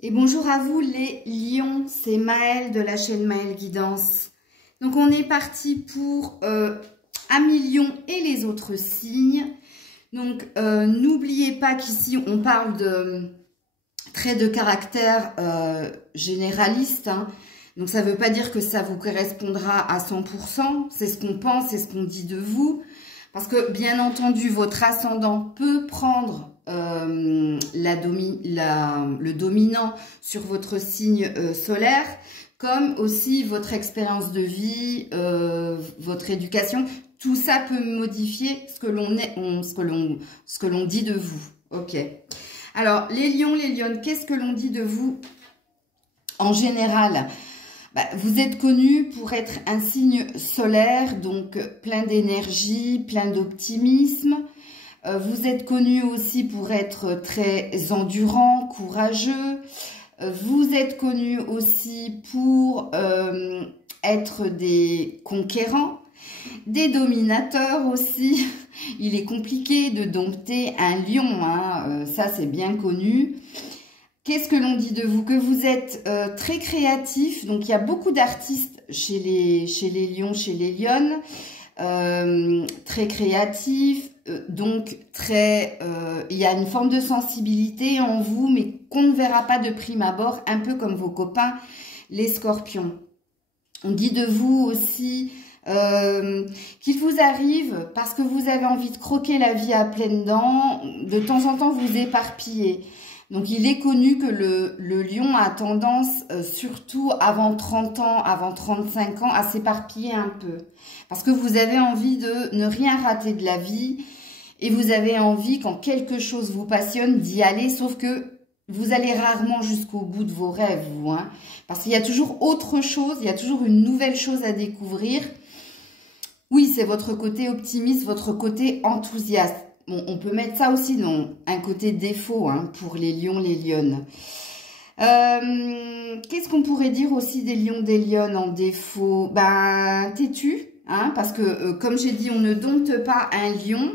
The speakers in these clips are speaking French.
Et bonjour à vous les lions, c'est Maëlle de la chaîne Maëlle Guidance. Donc on est parti pour Amis Lions et les autres signes. Donc n'oubliez pas qu'ici on parle de traits de caractère généralistes. Donc ça ne veut pas dire que ça vous correspondra à 100%, c'est ce qu'on pense, c'est ce qu'on dit de vous. Parce que bien entendu, votre ascendant peut prendre le dominant sur votre signe solaire, comme aussi votre expérience de vie, votre éducation. Tout ça peut modifier ce que l'on est, ce que l'on dit de vous. Ok. Alors les lions, les lionnes, qu'est-ce que l'on dit de vous en général? Vous êtes connu pour être un signe solaire, donc plein d'énergie, plein d'optimisme. Vous êtes connu aussi pour être très endurant, courageux. Vous êtes connu aussi pour être des conquérants, des dominateurs aussi. Il est compliqué de dompter un lion, ça c'est bien connu. Qu'est-ce que l'on dit de vous? Que vous êtes très créatif. Donc, il y a beaucoup d'artistes chez les lions, chez les lionnes. Très créatifs. Donc, il y a une forme de sensibilité en vous, mais qu'on ne verra pas de prime abord. Un peu comme vos copains, les scorpions. On dit de vous aussi qu'il vous arrive, parce que vous avez envie de croquer la vie à pleines dents, de temps en temps vous éparpiller. Donc, il est connu que le lion a tendance, surtout avant 30 ans, avant 35 ans, à s'éparpiller un peu. Parce que vous avez envie de ne rien rater de la vie et vous avez envie, quand quelque chose vous passionne, d'y aller. Sauf que vous allez rarement jusqu'au bout de vos rêves, vous. Parce qu'il y a toujours autre chose, il y a toujours une nouvelle chose à découvrir. Oui, c'est votre côté optimiste, votre côté enthousiaste. Bon, on peut mettre ça aussi dans un côté défaut pour les lions, les lionnes. Qu'est-ce qu'on pourrait dire aussi des lions, des lionnes en défaut? Têtu, parce que comme j'ai dit, on ne dompte pas un lion.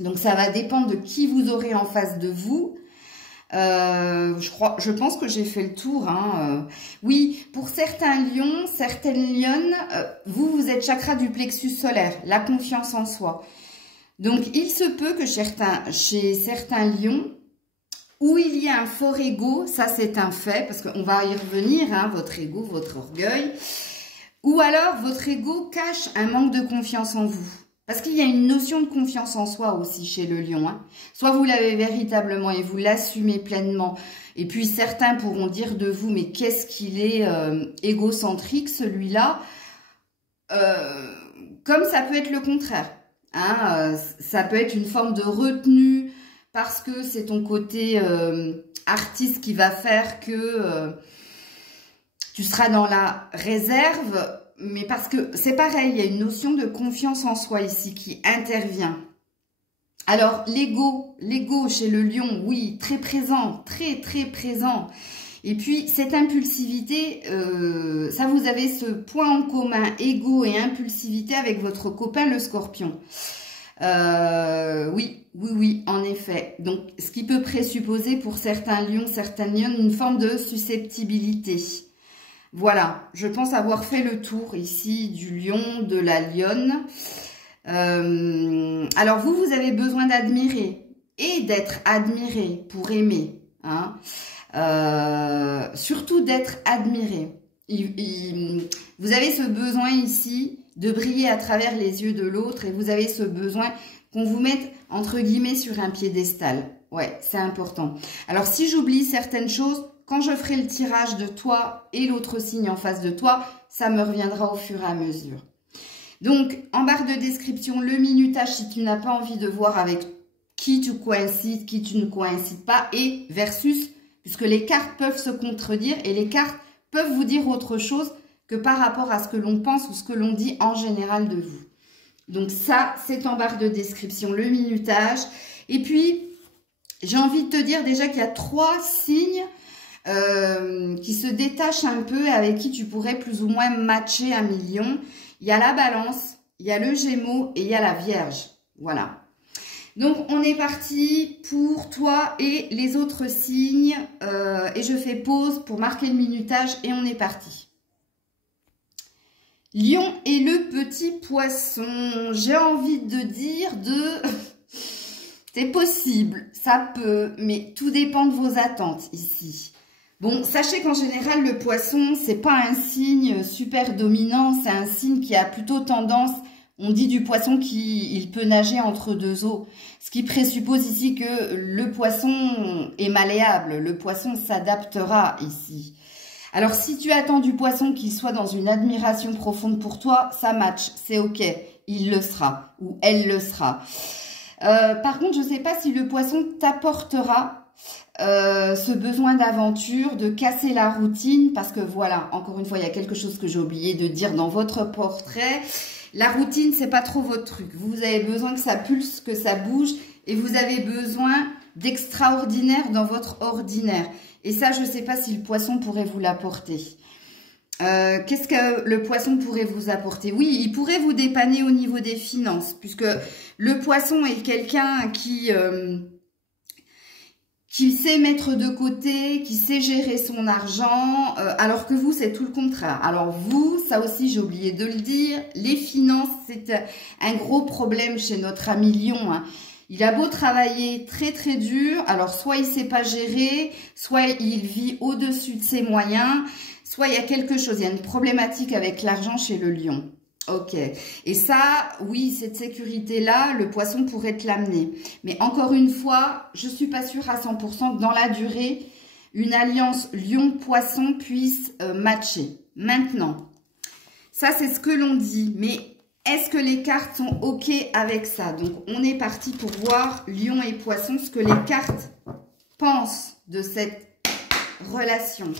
Donc ça va dépendre de qui vous aurez en face de vous. Je pense que j'ai fait le tour. Oui, pour certains lions, certaines lionnes, vous êtes chakra du plexus solaire, la confiance en soi. Donc, il se peut que chez certains lions, où il y a un fort ego, ça c'est un fait, parce qu'on va y revenir, votre ego, votre orgueil, ou alors votre ego cache un manque de confiance en vous. Parce qu'il y a une notion de confiance en soi aussi chez le lion. Soit vous l'avez véritablement et vous l'assumez pleinement, et puis certains pourront dire de vous, mais qu'est-ce qu'il est égocentrique celui-là, comme ça peut être le contraire. Ça peut être une forme de retenue parce que c'est ton côté artiste qui va faire que tu seras dans la réserve, mais parce que c'est pareil, il y a une notion de confiance en soi ici qui intervient. Alors l'ego chez le lion, oui, très présent, très très présent. Et puis, cette impulsivité, ça vous avez ce point en commun, ego et impulsivité avec votre copain le scorpion. Oui, en effet. Donc, ce qui peut présupposer pour certains lions, certaines lionnes, une forme de susceptibilité. Voilà, je pense avoir fait le tour ici du lion, de la lionne. Alors, vous avez besoin d'admirer et d'être admiré pour aimer, surtout d'être admiré. Vous avez ce besoin ici de briller à travers les yeux de l'autre et vous avez ce besoin qu'on vous mette entre guillemets sur un piédestal. Ouais, c'est important. Alors si j'oublie certaines choses, quand je ferai le tirage de toi et l'autre signe en face de toi, ça me reviendra au fur et à mesure. Donc en barre de description, le minutage si tu n'as pas envie de voir avec qui tu coïncides, qui tu ne coïncides pas et versus, puisque les cartes peuvent se contredire et les cartes peuvent vous dire autre chose que par rapport à ce que l'on pense ou ce que l'on dit en général de vous. Donc ça, c'est en barre de description, le minutage. Et puis, j'ai envie de te dire déjà qu'il y a 3 signes qui se détachent un peu, avec qui tu pourrais plus ou moins matcher un million. Il y a la balance, il y a le gémeaux et il y a la vierge. Voilà. Donc, on est parti pour toi et les autres signes. Et je fais pause pour marquer le minutage et on est parti. Lion et le petit poisson. J'ai envie de dire c'est possible, ça peut, mais tout dépend de vos attentes ici. Bon, sachez qu'en général, le poisson, c'est pas un signe super dominant, c'est un signe qui a plutôt tendance, on dit du poisson qu'il peut nager entre deux eaux, ce qui présuppose ici que le poisson est malléable, le poisson s'adaptera ici. Alors, si tu attends du poisson qu'il soit dans une admiration profonde pour toi, ça match, c'est ok, il le sera, ou elle le sera. Par contre, je ne sais pas si le poisson t'apportera ce besoin d'aventure, de casser la routine, parce que voilà, encore une fois, il y a quelque chose que j'ai oublié de dire dans votre portrait. La routine, c'est pas trop votre truc. Vous avez besoin que ça pulse, que ça bouge, et vous avez besoin d'extraordinaire dans votre ordinaire. Et ça, je ne sais pas si le poisson pourrait vous l'apporter. Qu'est-ce que le poisson pourrait vous apporter? Oui, il pourrait vous dépanner au niveau des finances, puisque le poisson est quelqu'un qui sait mettre de côté, qui sait gérer son argent, alors que vous, c'est tout le contraire. Alors vous, ça aussi, j'ai oublié de le dire, les finances, c'est un gros problème chez notre ami Lion, hein. Il a beau travailler très très dur, alors soit il ne sait pas gérer, soit il vit au-dessus de ses moyens, soit il y a quelque chose, il y a une problématique avec l'argent chez le lion. Ok. Et ça, oui, cette sécurité-là, le poisson pourrait te l'amener. Mais encore une fois, je ne suis pas sûre à 100% que dans la durée, une alliance lion-poisson puisse matcher. Maintenant, ça c'est ce que l'on dit, mais est-ce que les cartes sont ok avec ça? Donc, on est parti pour voir lion et poisson, ce que les cartes pensent de cette relation.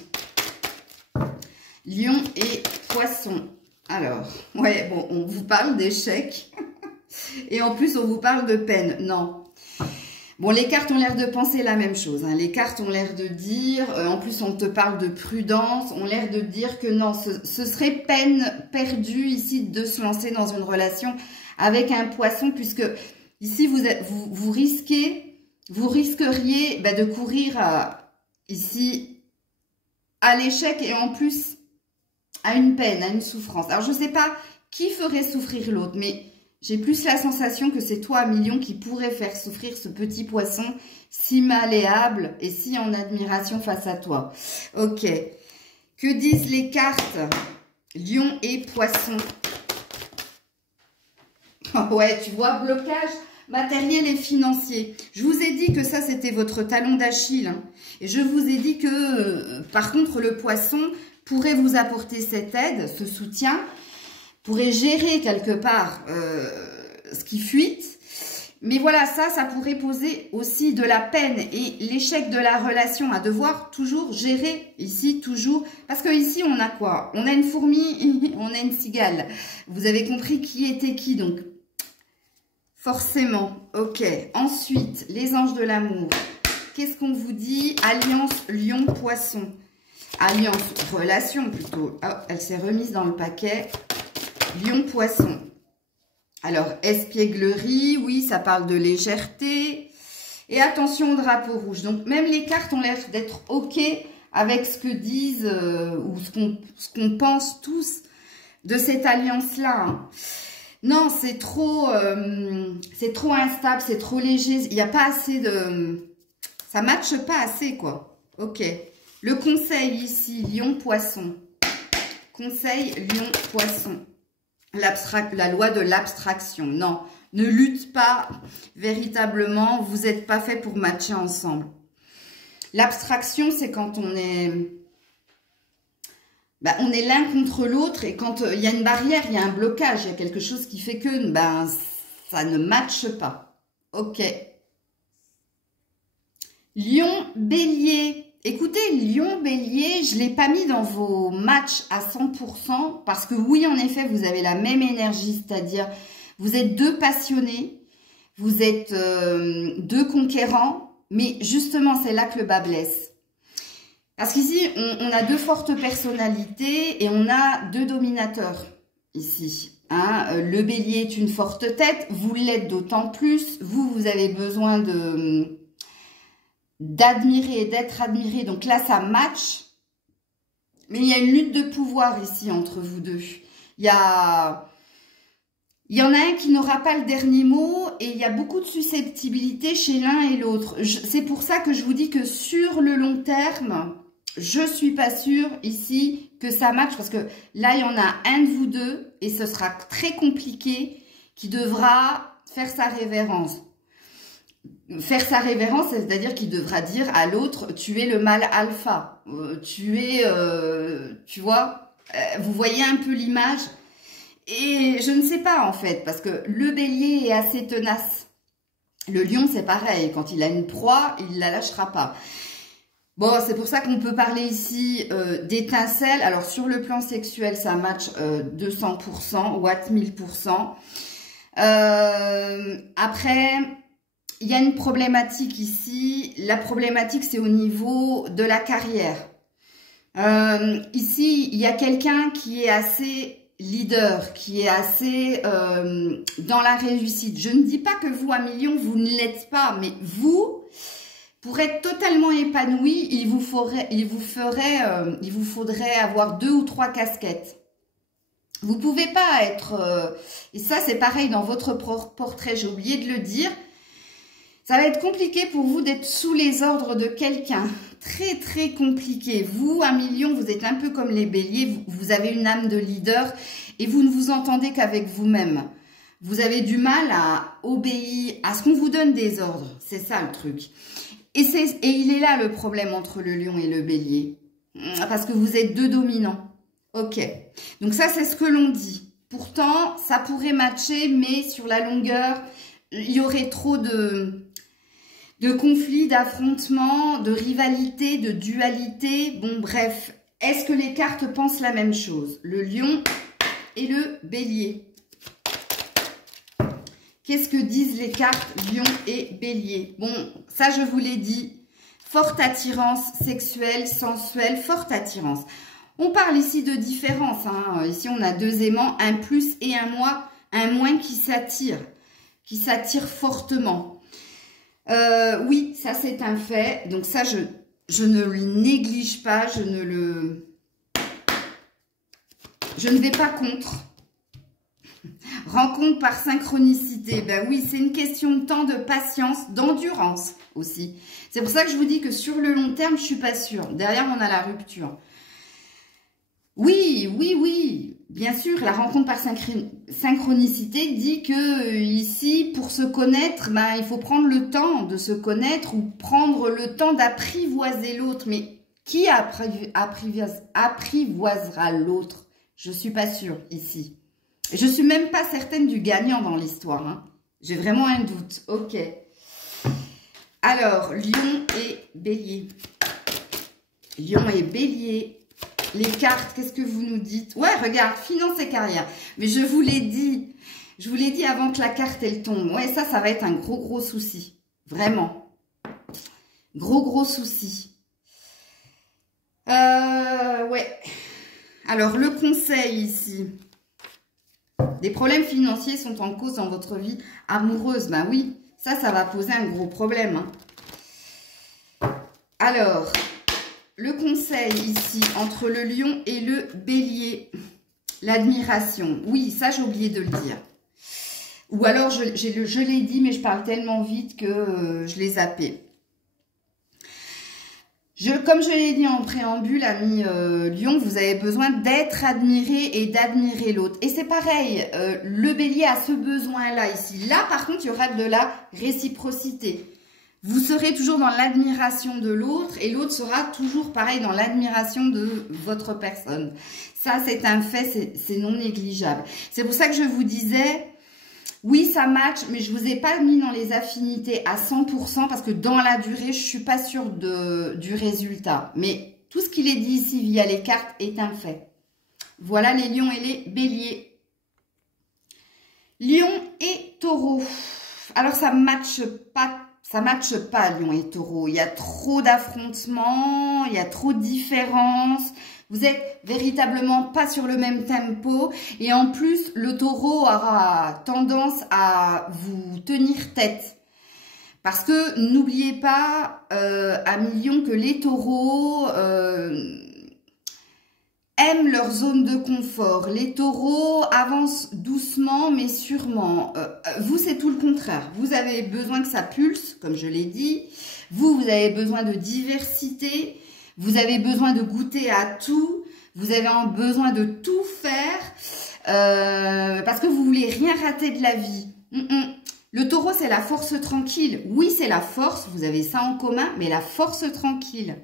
Lion et poisson. Alors, ouais, bon, on vous parle d'échec. Et en plus, on vous parle de peine. Non. Bon, les cartes ont l'air de penser la même chose, hein. Les cartes ont l'air de dire, en plus, on te parle de prudence, ont l'air de dire que non, ce serait peine perdue ici de se lancer dans une relation avec un poisson, puisque ici, vous risqueriez de courir ici à l'échec et en plus à une peine, à une souffrance. Alors, je ne sais pas qui ferait souffrir l'autre, mais j'ai plus la sensation que c'est toi, Million, qui pourrait faire souffrir ce petit poisson si malléable et si en admiration face à toi. Ok. Que disent les cartes? Lion et poisson. Ouais, tu vois, blocage matériel et financier. Je vous ai dit que ça, c'était votre talon d'Achille, hein. Et je vous ai dit que, par contre, le poisson pourrait vous apporter cette aide, ce soutien, pourrait gérer quelque part ce qui fuite. Mais voilà, ça pourrait poser aussi de la peine et l'échec de la relation à devoir toujours gérer ici, toujours. Parce que ici, on a quoi? On a une fourmi, on a une cigale. Vous avez compris qui était qui, donc forcément. Ok, ensuite, les anges de l'amour. Qu'est-ce qu'on vous dit? Alliance lion-poisson. Alliance, relation plutôt. Oh, elle s'est remise dans le paquet. Lion-poisson. Alors, espièglerie, oui, ça parle de légèreté. Et attention au drapeau rouge. Donc, même les cartes ont l'air d'être OK avec ce que disent ou ce qu'on pense tous de cette alliance-là, hein. Non, c'est trop instable, c'est trop léger. Il n'y a pas assez de... Ça ne matche pas assez, quoi. OK. Le conseil ici, lion-poisson. Conseil lion-poisson. La loi de l'abstraction. Non, ne lutte pas véritablement. Vous n'êtes pas fait pour matcher ensemble. L'abstraction, c'est quand on est l'un contre l'autre et quand il y a une barrière, il y a un blocage, il y a quelque chose qui fait que ça ne matche pas. Ok. Lion, bélier. Écoutez, Lion, Bélier, je ne l'ai pas mis dans vos matchs à 100% parce que oui, en effet, vous avez la même énergie, c'est-à-dire vous êtes deux passionnés, vous êtes deux conquérants, mais justement, c'est là que le bas blesse. Parce qu'ici, on a deux fortes personnalités et on a deux dominateurs ici. Hein, le bélier est une forte tête, vous l'êtes d'autant plus. Vous avez besoin d'admirer, d'être admiré. Donc là, ça match. Mais il y a une lutte de pouvoir ici entre vous deux. Il y en a un qui n'aura pas le dernier mot et il y a beaucoup de susceptibilité chez l'un et l'autre. C'est pour ça que je vous dis que sur le long terme, je suis pas sûre ici que ça matche parce que là, il y en a un de vous deux et ce sera très compliqué qui devra faire sa révérence. Faire sa révérence, c'est-à-dire qu'il devra dire à l'autre, tu es le mâle alpha, tu vois, vous voyez un peu l'image. Et je ne sais pas en fait, parce que le bélier est assez tenace. Le lion, c'est pareil, quand il a une proie, il ne la lâchera pas. Bon, c'est pour ça qu'on peut parler ici d'étincelles. Alors, sur le plan sexuel, ça match 200%, Watt 1000%. Après, il y a une problématique ici. La problématique, c'est au niveau de la carrière. Ici, il y a quelqu'un qui est assez leader, qui est assez dans la réussite. Je ne dis pas que vous, à million, vous ne l'êtes pas, mais vous, pour être totalement épanoui, il vous faudrait avoir 2 ou 3 casquettes. Vous pouvez pas être... et ça, c'est pareil dans votre portrait, j'ai oublié de le dire. Ça va être compliqué pour vous d'être sous les ordres de quelqu'un. Très, très compliqué. Vous, à million, vous êtes un peu comme les béliers. Vous avez une âme de leader et vous ne vous entendez qu'avec vous-même. Vous avez du mal à obéir à ce qu'on vous donne des ordres. C'est ça le truc. Et il est là le problème entre le lion et le bélier. Parce que vous êtes deux dominants. Ok. Donc ça, c'est ce que l'on dit. Pourtant, ça pourrait matcher, mais sur la longueur, il y aurait trop de conflits, d'affrontements, de rivalité, de dualité. Bon, bref. Est-ce que les cartes pensent la même chose? Le lion et le bélier. Qu'est-ce que disent les cartes lion et bélier? Bon, ça, je vous l'ai dit. Forte attirance sexuelle, sensuelle, forte attirance. On parle ici de différence. Hein. Ici, on a 2 aimants, un plus et un moins qui s'attirent fortement. Oui, ça c'est un fait. Donc ça, je ne le néglige pas, je ne vais pas contre. Rencontre par synchronicité. Ben oui, c'est une question de temps, de patience, d'endurance aussi. C'est pour ça que je vous dis que sur le long terme, je suis pas sûre. Derrière, on a la rupture. Oui, oui, oui. Bien sûr, la rencontre par synchronicité dit que ici, pour se connaître, ben, il faut prendre le temps de se connaître ou prendre le temps d'apprivoiser l'autre. Mais qui apprivoisera l'autre? Je suis pas sûre ici. Je suis même pas certaine du gagnant dans l'histoire. Hein. J'ai vraiment un doute. Ok. Alors, lion et bélier. Lion et bélier. Les cartes, qu'est-ce que vous nous dites? Ouais, regarde, finance et carrière. Mais je vous l'ai dit avant que la carte, elle tombe. Ouais, ça va être un gros souci. Vraiment. Gros souci. Ouais. Alors, le conseil ici. Des problèmes financiers sont en cause dans votre vie amoureuse. Ben oui, ça va poser un gros problème. Hein. Alors... Le conseil ici, entre le lion et le bélier, l'admiration. Oui, ça, j'ai oublié de le dire. Ou alors, je l'ai dit, mais je parle tellement vite que je l'ai zappé. Comme je l'ai dit en préambule, ami lion, vous avez besoin d'être admiré et d'admirer l'autre. Et c'est pareil, le bélier a ce besoin-là ici. Là, par contre, il y aura de la réciprocité. Vous serez toujours dans l'admiration de l'autre et l'autre sera toujours pareil dans l'admiration de votre personne. Ça, c'est un fait, c'est non négligeable. C'est pour ça que je vous disais, oui, ça match, mais je ne vous ai pas mis dans les affinités à 100% parce que dans la durée, je ne suis pas sûre du résultat. Mais tout ce qu'il est dit ici via les cartes est un fait. Voilà les lions et les béliers. Lion et taureau. Alors, ça ne matche pas. Ça ne matche pas, lion et taureau. Il y a trop d'affrontements, il y a trop de différences, Vous êtes véritablement pas sur le même tempo. Et en plus, le taureau aura tendance à vous tenir tête. Parce que n'oubliez pas, à million, que les taureaux aiment leur zone de confort. Les taureaux avancent doucement mais sûrement. Vous, c'est tout le contraire. Vous avez besoin que ça pulse, comme je l'ai dit. Vous avez besoin de diversité. Vous avez besoin de goûter à tout. Vous avez besoin de tout faire parce que vous voulez rien rater de la vie. Le taureau, c'est la force tranquille. Oui, c'est la force. Vous avez ça en commun, mais la force tranquille.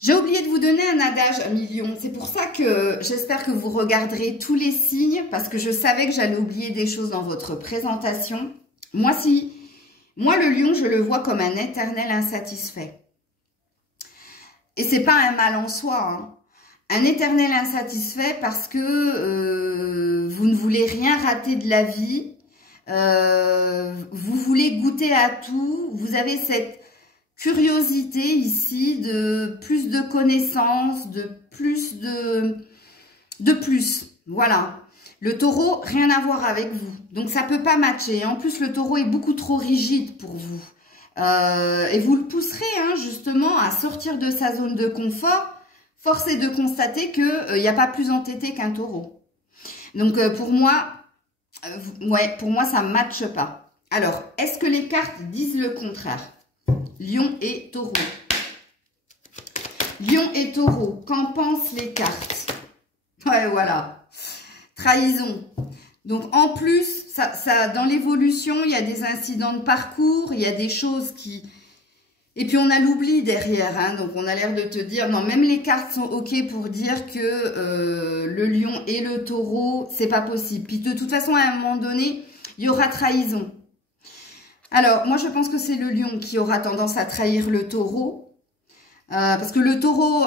J'ai oublié de vous donner un adage à million. C'est pour ça que j'espère que vous regarderez tous les signes parce que je savais que j'allais oublier des choses dans votre présentation. Moi, le lion, je le vois comme un éternel insatisfait. Et c'est pas un mal en soi, hein. Un éternel insatisfait parce que vous ne voulez rien rater de la vie. Vous voulez goûter à tout. Vous avez cette curiosité ici de plus de connaissances, de plus. Voilà. Le taureau, rien à voir avec vous. Donc, ça peut pas matcher. En plus, le taureau est beaucoup trop rigide pour vous. Et vous le pousserez, hein, justement, à sortir de sa zone de confort. Force est de constater qu'il n'y a pas plus entêté qu'un taureau. Donc, pour moi, ça ne matche pas. Alors, est-ce que les cartes disent le contraire? Lion et taureau. Lion et taureau, qu'en pensent les cartes? Ouais, voilà. Trahison. Donc, en plus, dans l'évolution, il y a des incidents de parcours, il y a des choses qui... Et puis, on a l'oubli derrière, hein, donc on a l'air de te dire... Non, même les cartes sont OK pour dire que le lion et le taureau, c'est pas possible. Puis, de toute façon, à un moment donné, il y aura trahison. Alors, moi, je pense que c'est le lion qui aura tendance à trahir le taureau. Parce que le taureau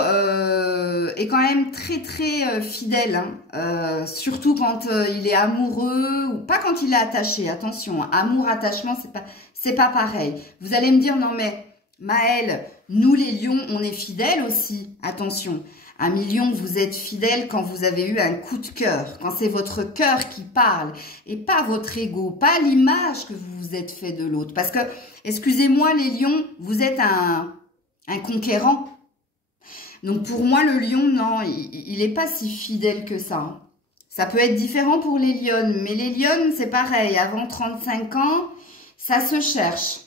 est quand même très, très fidèle. Hein, surtout quand il est amoureux ou pas quand il est attaché. Attention, hein, amour, attachement, c'est pas pareil. Vous allez me dire, non mais Maëlle, nous les lions, on est fidèles aussi. Attention, à million, vous êtes fidèle quand vous avez eu un coup de cœur, quand c'est votre cœur qui parle et pas votre ego, pas l'image que vous vous êtes fait de l'autre. Parce que, excusez-moi les lions, vous êtes un conquérant. Donc pour moi, le lion, non, il n'est pas si fidèle que ça. Hein. Ça peut être différent pour les lionnes, mais les lionnes, c'est pareil. Avant 35 ans, ça se cherche.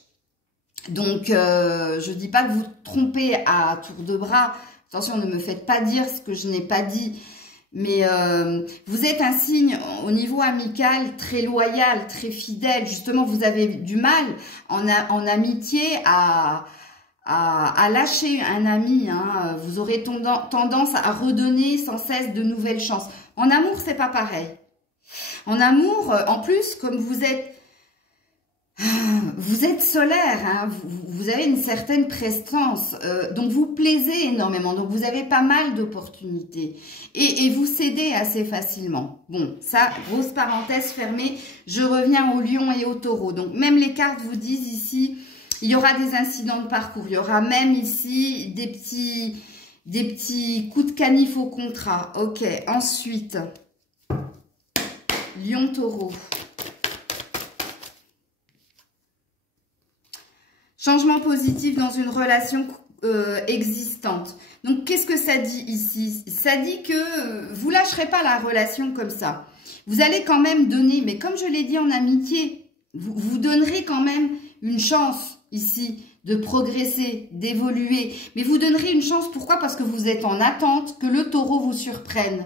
Donc, je ne dis pas que vous trompez à tour de bras. Attention, ne me faites pas dire ce que je n'ai pas dit. Mais vous êtes un signe au niveau amical très loyal, très fidèle. Justement, vous avez du mal en amitié à lâcher un ami. Hein. Vous aurez tendance à redonner sans cesse de nouvelles chances. En amour, c'est pas pareil. En amour, en plus, comme vous êtes solaire, hein, vous avez une certaine prestance, donc vous plaisez énormément, donc vous avez pas mal d'opportunités et vous cédez assez facilement. Bon, ça, grosse parenthèse fermée, je reviens au lion et au taureau. Donc même les cartes vous disent ici, il y aura des incidents de parcours, il y aura même ici des petits coups de canif au contrat. Ok, ensuite, lion-taureau. Changement positif dans une relation existante. Donc, qu'est-ce que ça dit ici? Ça dit que vous lâcherez pas la relation comme ça. Vous allez quand même donner, mais comme je l'ai dit en amitié, vous donnerez quand même une chance ici de progresser, d'évoluer. Mais vous donnerez une chance, pourquoi? Parce que vous êtes en attente que le taureau vous surprenne.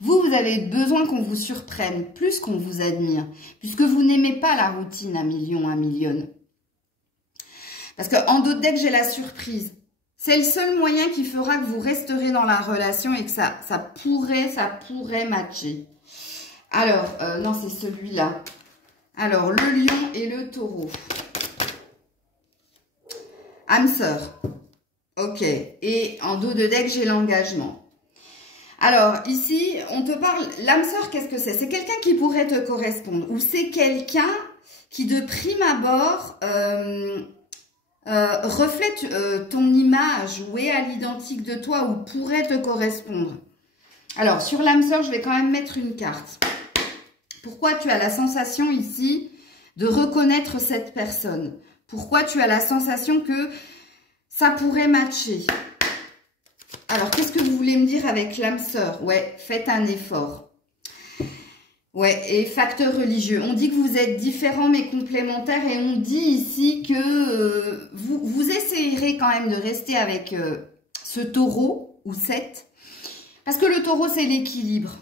Vous avez besoin qu'on vous surprenne, plus qu'on vous admire, puisque vous n'aimez pas la routine à million, à millionne. Parce qu'en d'autres decks, j'ai la surprise. C'est le seul moyen qui fera que vous resterez dans la relation et que ça pourrait matcher. Alors, non, c'est celui-là. Alors, le lion et le taureau. Âme sœur. Ok. Et en dos de deck, j'ai l'engagement. Alors, ici, on te parle... L'âme sœur, qu'est-ce que c'est? C'est quelqu'un qui pourrait te correspondre. Ou c'est quelqu'un qui, de prime abord... reflète ton image ou est à l'identique de toi ou pourrait te correspondre. Alors, sur l'âme sœur, je vais quand même mettre une carte. Pourquoi tu as la sensation ici de reconnaître cette personne? Pourquoi tu as la sensation que ça pourrait matcher? Alors, qu'est-ce que vous voulez me dire avec l'âme sœur? Ouais, faites un effort. Ouais, et facteur religieux. On dit que vous êtes différents mais complémentaires et on dit ici que vous essayerez quand même de rester avec ce taureau ou cette. Parce que le taureau, c'est l'équilibre.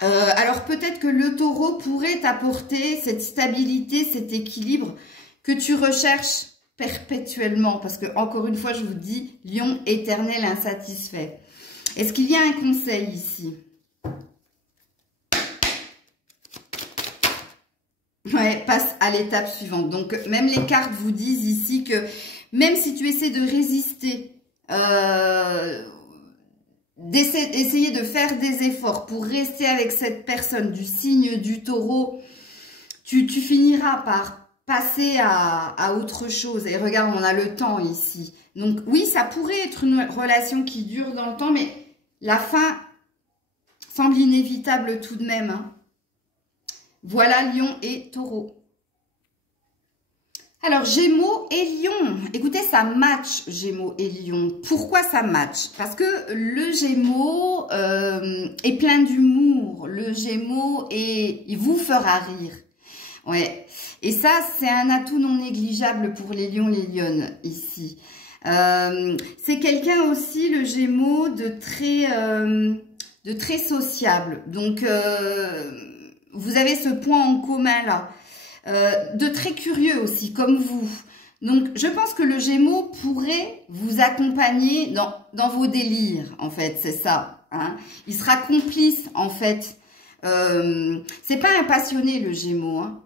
Alors peut-être que le taureau pourrait t'apporter cette stabilité, cet équilibre que tu recherches perpétuellement. Parce que, encore une fois, je vous dis, lion éternel insatisfait. Est-ce qu'il y a un conseil ici? Ouais, passe à l'étape suivante. Donc, même les cartes vous disent ici que même si tu essaies de résister, d'essayer de faire des efforts pour rester avec cette personne du signe du taureau, tu finiras par passer à autre chose. Et regarde, on a le temps ici. Donc oui, ça pourrait être une relation qui dure dans le temps, mais la fin semble inévitable tout de même. Hein. Voilà Lion et Taureau. Alors, Gémeaux et Lion. Écoutez, ça match, Gémeaux et Lion. Pourquoi ça match? Parce que le Gémeaux est plein d'humour. Le Gémeaux, il vous fera rire. Ouais. Et ça, c'est un atout non négligeable pour les lions, les lionnes, ici. C'est quelqu'un aussi, le Gémeaux, de très sociable. Donc, vous avez ce point en commun là. De très curieux aussi, comme vous. Donc, je pense que le Gémeaux pourrait vous accompagner dans vos délires, en fait, c'est ça. Hein. Il sera complice, en fait. C'est pas un passionné, le Gémeaux. Hein.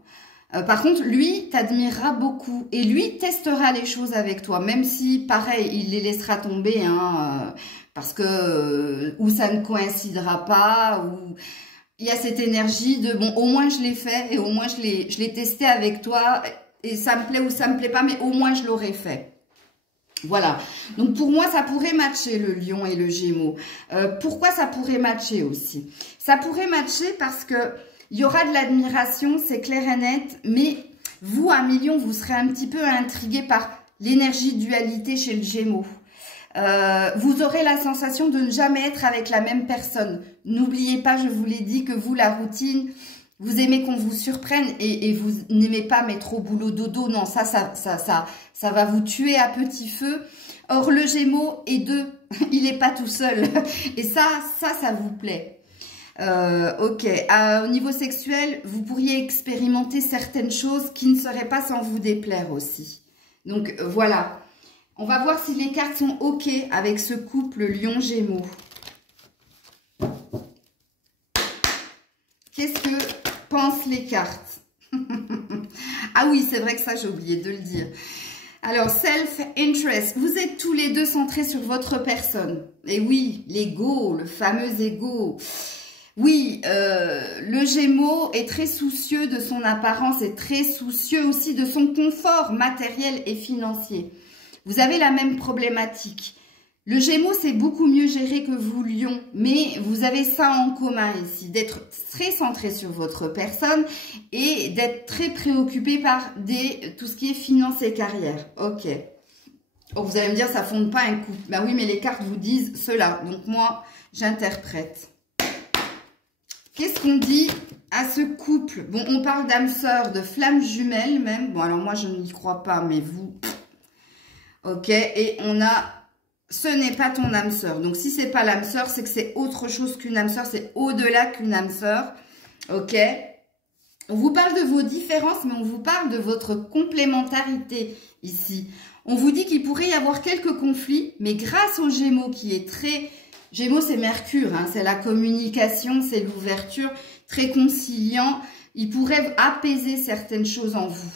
Par contre, lui t'admirera beaucoup et lui testera les choses avec toi, même si, pareil, il les laissera tomber, hein, parce que ou ça ne coïncidera pas, ou... Il y a cette énergie de, bon, au moins je l'ai fait et au moins je l'ai testé avec toi et ça me plaît ou ça me plaît pas, mais au moins je l'aurais fait. Voilà. Donc pour moi, ça pourrait matcher le lion et le gémeaux. Pourquoi ça pourrait matcher aussi? Ça pourrait matcher parce que il y aura de l'admiration, c'est clair et net, mais vous, à million, vous serez un petit peu intrigué par l'énergie dualité chez le gémeaux. Vous aurez la sensation de ne jamais être avec la même personne. N'oubliez pas, je vous l'ai dit, que vous, la routine, vous aimez qu'on vous surprenne et vous n'aimez pas mettre au boulot dodo. Non, ça va vous tuer à petit feu. Or, le Gémeaux est deux. Il n'est pas tout seul. Et ça vous plaît. Ok. Au niveau sexuel, vous pourriez expérimenter certaines choses qui ne seraient pas sans vous déplaire aussi. Donc, voilà. On va voir si les cartes sont OK avec ce couple Lion-Gémeaux. Qu'est-ce que pensent les cartes? Ah oui, c'est vrai que ça, j'ai oublié de le dire. Alors, self-interest. Vous êtes tous les deux centrés sur votre personne. Et oui, l'ego, le fameux ego. Oui, le Gémeaux est très soucieux de son apparence et très soucieux aussi de son confort matériel et financier. Vous avez la même problématique. Le Gémeaux, c'est beaucoup mieux géré que vous, Lion, mais vous avez ça en commun ici, d'être très centré sur votre personne et d'être très préoccupé par tout ce qui est finance et carrière. Ok. Oh, vous allez me dire, ça ne fonde pas un couple. Ben oui, mais les cartes vous disent cela. Donc moi, j'interprète. Qu'est-ce qu'on dit à ce couple? Bon, on parle d'âme sœur, de flamme jumelle même. Bon, alors moi, je n'y crois pas, mais vous... Ok, et on a, ce n'est pas ton âme sœur. Donc, si c'est pas l'âme sœur, c'est que c'est autre chose qu'une âme sœur. C'est au-delà qu'une âme sœur. Ok, on vous parle de vos différences, mais on vous parle de votre complémentarité ici. On vous dit qu'il pourrait y avoir quelques conflits, mais grâce au Gémeaux qui est très... Gémeaux, c'est Mercure, hein, c'est la communication, c'est l'ouverture, très conciliant. Il pourrait apaiser certaines choses en vous.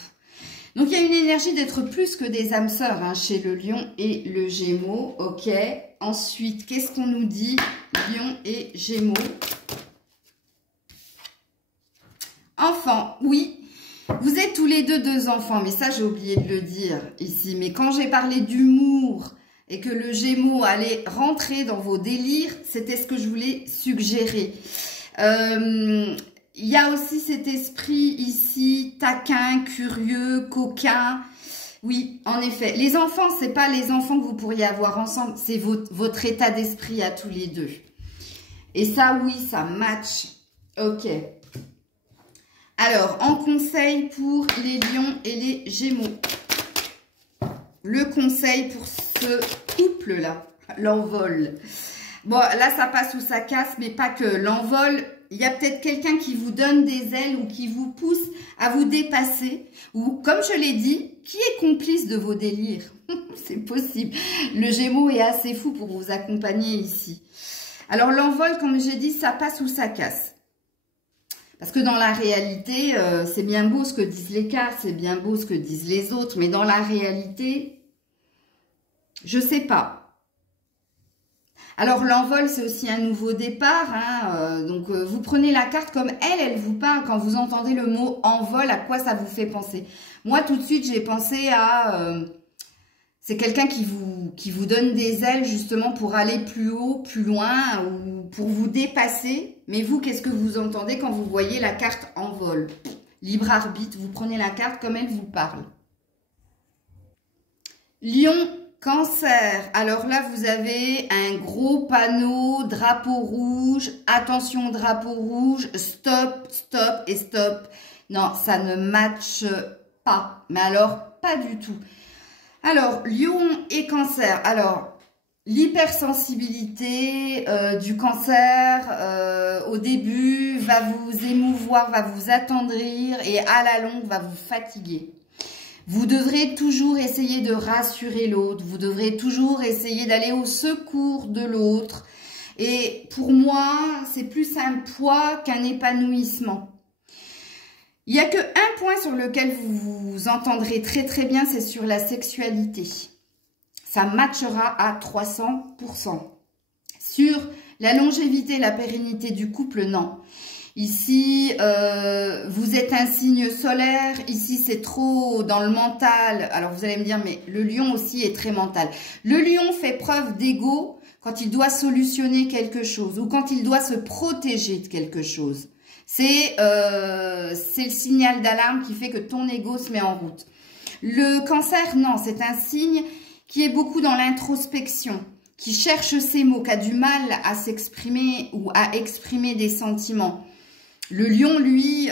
Donc, il y a une énergie d'être plus que des âmes sœurs hein, chez le Lion et le Gémeaux. Ok. Ensuite, qu'est-ce qu'on nous dit? Lion et Gémeaux. Enfant, oui. Vous êtes tous les deux enfants, mais ça j'ai oublié de le dire ici. Mais quand j'ai parlé d'humour et que le Gémeaux allait rentrer dans vos délires, c'était ce que je voulais suggérer. Il y a aussi cet esprit ici, taquin, curieux, coquin. Oui, en effet. Les enfants, c'est pas les enfants que vous pourriez avoir ensemble, c'est votre état d'esprit à tous les deux. Et ça, oui, ça match. Ok. Alors, en conseil pour les lions et les gémeaux. Le conseil pour ce couple-là, l'envol. Bon, là, ça passe ou ça casse, mais pas que. L'envol, il y a peut-être quelqu'un qui vous donne des ailes ou qui vous pousse à vous dépasser. Ou, comme je l'ai dit, qui est complice de vos délires? C'est possible. Le Gémeaux est assez fou pour vous accompagner ici. Alors, l'envol, comme j'ai dit, ça passe ou ça casse. Parce que dans la réalité, c'est bien beau ce que disent les cartes, c'est bien beau ce que disent les autres, mais dans la réalité, je sais pas. Alors l'envol, c'est aussi un nouveau départ, hein, donc vous prenez la carte comme elle vous parle. Quand vous entendez le mot envol, à quoi ça vous fait penser? Moi, tout de suite, j'ai pensé à... c'est quelqu'un qui vous donne des ailes justement pour aller plus haut, plus loin ou pour vous dépasser. Mais vous, qu'est-ce que vous entendez quand vous voyez la carte envol? Libre arbitre, vous prenez la carte comme elle vous parle. Lion, Cancer. Alors là, vous avez un gros panneau, drapeau rouge. Attention, drapeau rouge. Stop, stop et stop. Non, ça ne matche pas. Mais alors, pas du tout. Alors, Lion et Cancer. Alors, l'hypersensibilité du Cancer, au début, va vous émouvoir, va vous attendrir et à la longue, va vous fatiguer. Vous devrez toujours essayer de rassurer l'autre. Vous devrez toujours essayer d'aller au secours de l'autre. Et pour moi, c'est plus un poids qu'un épanouissement. Il n'y a que un point sur lequel vous vous entendrez très très bien, c'est sur la sexualité. Ça matchera à 300%. Sur la longévité, la pérennité du couple, non. Ici, vous êtes un signe solaire. Ici, c'est trop dans le mental. Alors, vous allez me dire, mais le lion aussi est très mental. Le lion fait preuve d'ego quand il doit solutionner quelque chose ou quand il doit se protéger de quelque chose. C'est le signal d'alarme qui fait que ton ego se met en route. Le Cancer, non, c'est un signe qui est beaucoup dans l'introspection, qui cherche ses mots, qui a du mal à s'exprimer ou à exprimer des sentiments. Le lion, lui,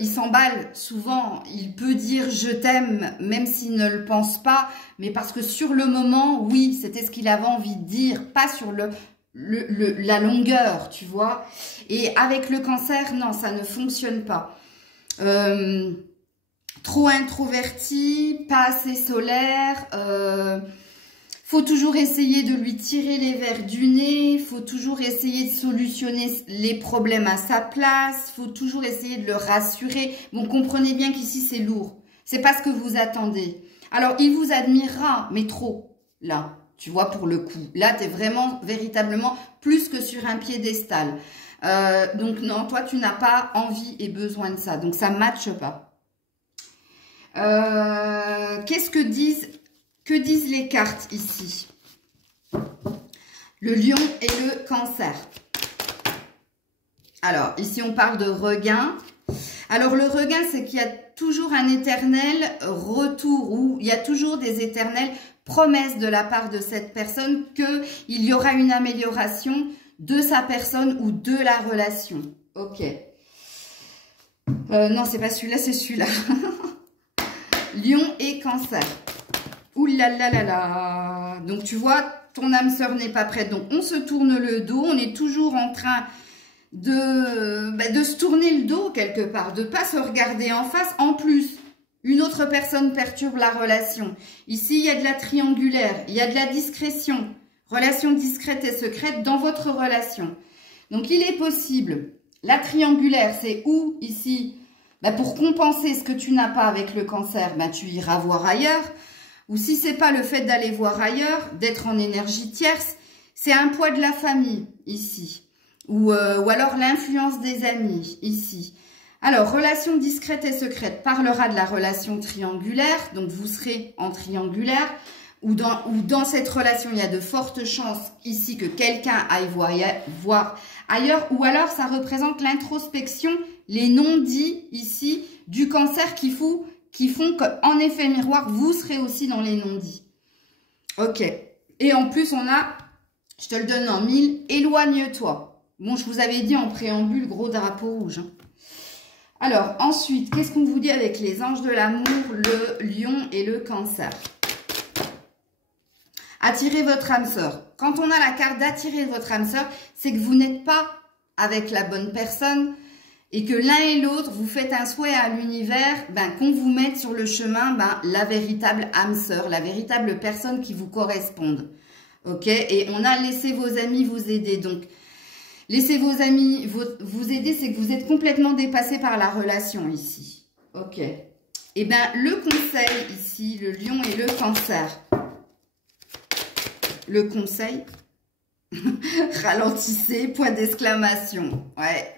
il s'emballe souvent. Il peut dire « je t'aime » même s'il ne le pense pas, mais parce que sur le moment, oui, c'était ce qu'il avait envie de dire, pas sur la longueur, tu vois. Et avec le Cancer, non, ça ne fonctionne pas. Trop introverti, pas assez solaire, faut toujours essayer de lui tirer les verres du nez, faut toujours essayer de solutionner les problèmes à sa place, faut toujours essayer de le rassurer. Bon, comprenez bien qu'ici c'est lourd, c'est pas ce que vous attendez. Alors, il vous admirera, mais trop, là, tu vois, pour le coup. Là, tu es vraiment, véritablement, plus que sur un piédestal. Donc, non, toi, tu n'as pas envie et besoin de ça, donc ça ne matche pas. Qu'est-ce que disent les cartes ici? Le lion et le Cancer. Alors, ici, on parle de regain. Alors, le regain, c'est qu'il y a toujours un éternel retour ou il y a toujours des éternelles promesses de la part de cette personne qu'il y aura une amélioration de sa personne ou de la relation. Ok. Non, c'est pas celui-là, c'est celui-là. Lion et Cancer. Ouh là là là là. Donc, tu vois, ton âme sœur n'est pas prête. Donc, on se tourne le dos. On est toujours en train de se tourner le dos quelque part. De ne pas se regarder en face. En plus, une autre personne perturbe la relation. Ici, il y a de la triangulaire. Il y a de la discrétion. Relation discrète et secrète dans votre relation. Donc, il est possible. La triangulaire, c'est où ici? Pour compenser ce que tu n'as pas avec le Cancer, tu iras voir ailleurs. Ou si c'est pas le fait d'aller voir ailleurs, d'être en énergie tierce, c'est un poids de la famille ici. Ou alors l'influence des amis ici. Alors, relation discrète et secrète parlera de la relation triangulaire. Donc, vous serez en triangulaire. Ou dans cette relation, il y a de fortes chances ici que quelqu'un aille voir ailleurs. Ou alors, ça représente l'introspection, les non-dits ici du Cancer qui font qu'en effet miroir, vous serez aussi dans les non-dits. Ok. Et en plus, on a, je te le donne en 1000, éloigne-toi. Bon, je vous avais dit en préambule, gros drapeau rouge. Hein. Alors, ensuite, qu'est-ce qu'on vous dit avec les anges de l'amour, le lion et le Cancer? Attirez votre âme sœur. Quand on a la carte d'attirer votre âme sœur, c'est que vous n'êtes pas avec la bonne personne et que l'un et l'autre, vous faites un souhait à l'univers qu'on vous mette sur le chemin la véritable âme sœur, la véritable personne qui vous corresponde. Ok? Et on a laissé vos amis vous aider. Donc, laissez vos amis vous aider, c'est que vous êtes complètement dépassé par la relation ici. Ok? Et bien, le conseil ici, le lion et le Cancer. Le conseil, ralentissez, point d'exclamation. Ouais.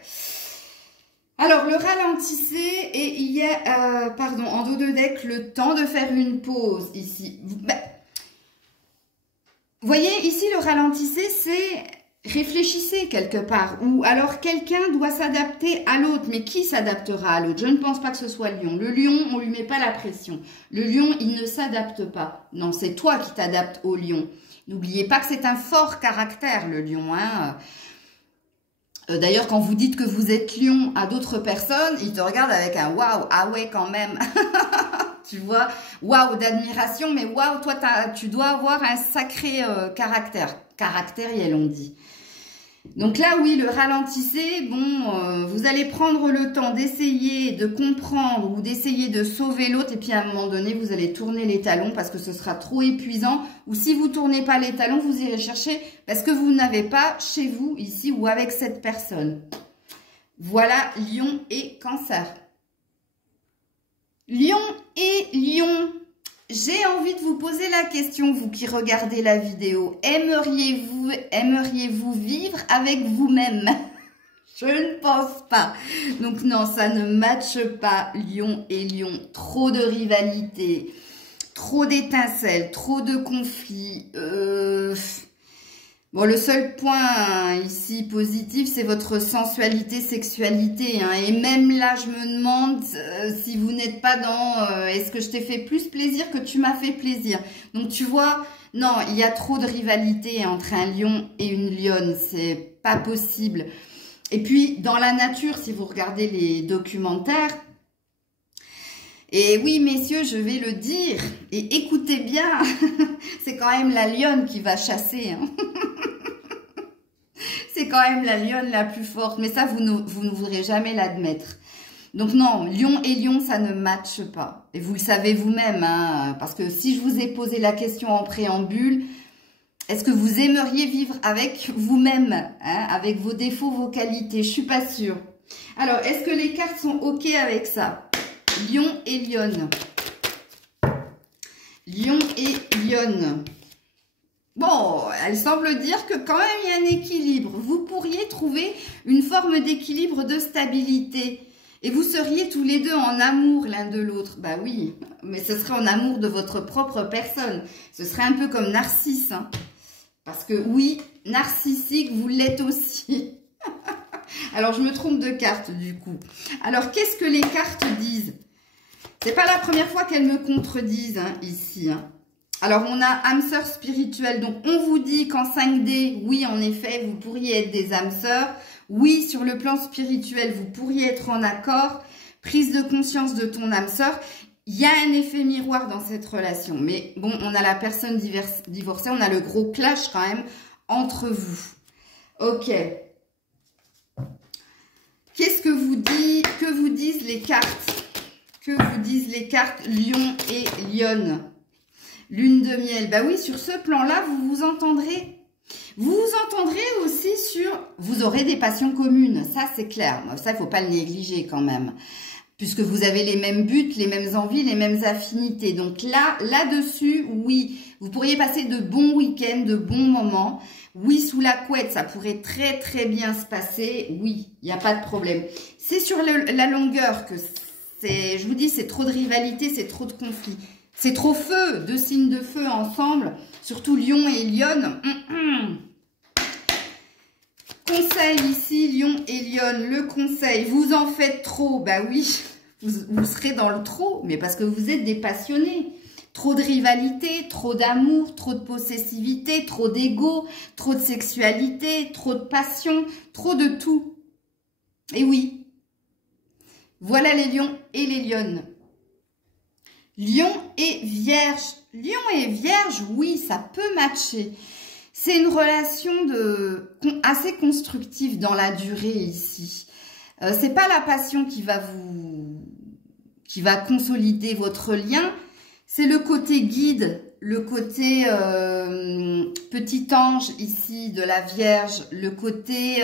Alors, le ralentissez et il y a, en dos de deck, le temps de faire une pause ici. Vous voyez, ici, le ralentissez, c'est réfléchissez quelque part. Ou alors, quelqu'un doit s'adapter à l'autre. Mais qui s'adaptera à l'autre? Je ne pense pas que ce soit le lion. Le lion, on ne lui met pas la pression. Le lion, il ne s'adapte pas. Non, c'est toi qui t'adaptes au lion. N'oubliez pas que c'est un fort caractère, le lion. Hein. D'ailleurs, quand vous dites que vous êtes lion à d'autres personnes, ils te regardent avec un waouh, ah ouais, quand même. Tu vois, waouh d'admiration, mais waouh, toi, tu dois avoir un sacré caractère. Caractériel, on dit. Donc là, oui, le ralentissez, bon, vous allez prendre le temps d'essayer de comprendre ou d'essayer de sauver l'autre et puis à un moment donné, vous allez tourner les talons parce que ce sera trop épuisant. Ou si vous ne tournez pas les talons, vous irez chercher parce que vous n'avez pas chez vous, ici ou avec cette personne. Voilà, lion et Cancer. Lion et lion. J'ai envie de vous poser la question, vous qui regardez la vidéo. Aimeriez-vous vivre avec vous-même? Je ne pense pas. Donc non, ça ne matche pas, lion et lion. Trop de rivalité, trop d'étincelles, trop de conflits. Bon, le seul point ici positif, c'est votre sensualité, sexualité. Hein. Et même là, je me demande si vous n'êtes pas dans est-ce que je t'ai fait plus plaisir que tu m'as fait plaisir. Donc, tu vois, non, il y a trop de rivalité entre un lion et une lionne. C'est pas possible. Et puis, dans la nature, si vous regardez les documentaires, et oui, messieurs, je vais le dire, et écoutez bien, c'est quand même la lionne qui va chasser. Hein. C'est quand même la lionne la plus forte, mais ça, vous ne voudrez jamais l'admettre. Donc non, lion et lion, ça ne matche pas. Et vous le savez vous-même, hein, parce que si je vous ai posé la question en préambule, est-ce que vous aimeriez vivre avec vous-même, hein, avec vos défauts, vos qualités? Je suis pas sûre. Alors, est-ce que les cartes sont OK avec ça? Lion et lionne. Lion et lionne. Bon, elle semble dire que quand même il y a un équilibre. Vous pourriez trouver une forme d'équilibre, de stabilité. Et vous seriez tous les deux en amour l'un de l'autre. Bah oui, mais ce serait en amour de votre propre personne. Ce serait un peu comme Narcisse. Hein. Parce que oui, narcissique, vous l'êtes aussi. Alors, je me trompe de carte du coup. Alors, qu'est-ce que les cartes disent? C'est pas la première fois qu'elles me contredisent hein, ici. Hein. Alors, on a âme sœur spirituelle. Donc, on vous dit qu'en 5D, oui, en effet, vous pourriez être des âmes sœurs. Oui, sur le plan spirituel, vous pourriez être en accord. Prise de conscience de ton âme sœur. Il y a un effet miroir dans cette relation. Mais bon, on a la personne divorcée. On a le gros clash quand même entre vous. Ok. Qu'est-ce que vous disent les cartes? Que vous disent les cartes lion et lionne? Lune de miel. Bah oui, sur ce plan-là, vous vous entendrez. Vous vous entendrez aussi sur... Vous aurez des passions communes, ça c'est clair. Ça, il ne faut pas le négliger quand même. puisque vous avez les mêmes buts, les mêmes envies, les mêmes affinités. Donc là-dessus, oui, vous pourriez passer de bons week-ends, de bons moments. Oui, sous la couette, ça pourrait très très bien se passer. Oui, il n'y a pas de problème. C'est sur la longueur que c'est, je vous dis, c'est trop de rivalité, c'est trop de conflits. C'est trop feu, deux signes de feu ensemble, surtout Lion et Lionne. Conseil ici, Lion et Lionne, le conseil, vous en faites trop, bah oui, vous serez dans le trop, mais parce que vous êtes des passionnés. Trop de rivalité, trop d'amour, trop de possessivité, trop d'ego, trop de sexualité, trop de passion, trop de tout. Et oui, voilà les lions et les lionnes. Lion et vierge. Lion et vierge, oui, ça peut matcher. C'est une relation assez constructive dans la durée ici. C'est pas la passion qui va consolider votre lien. C'est le côté guide, le côté petit ange ici de la Vierge, le côté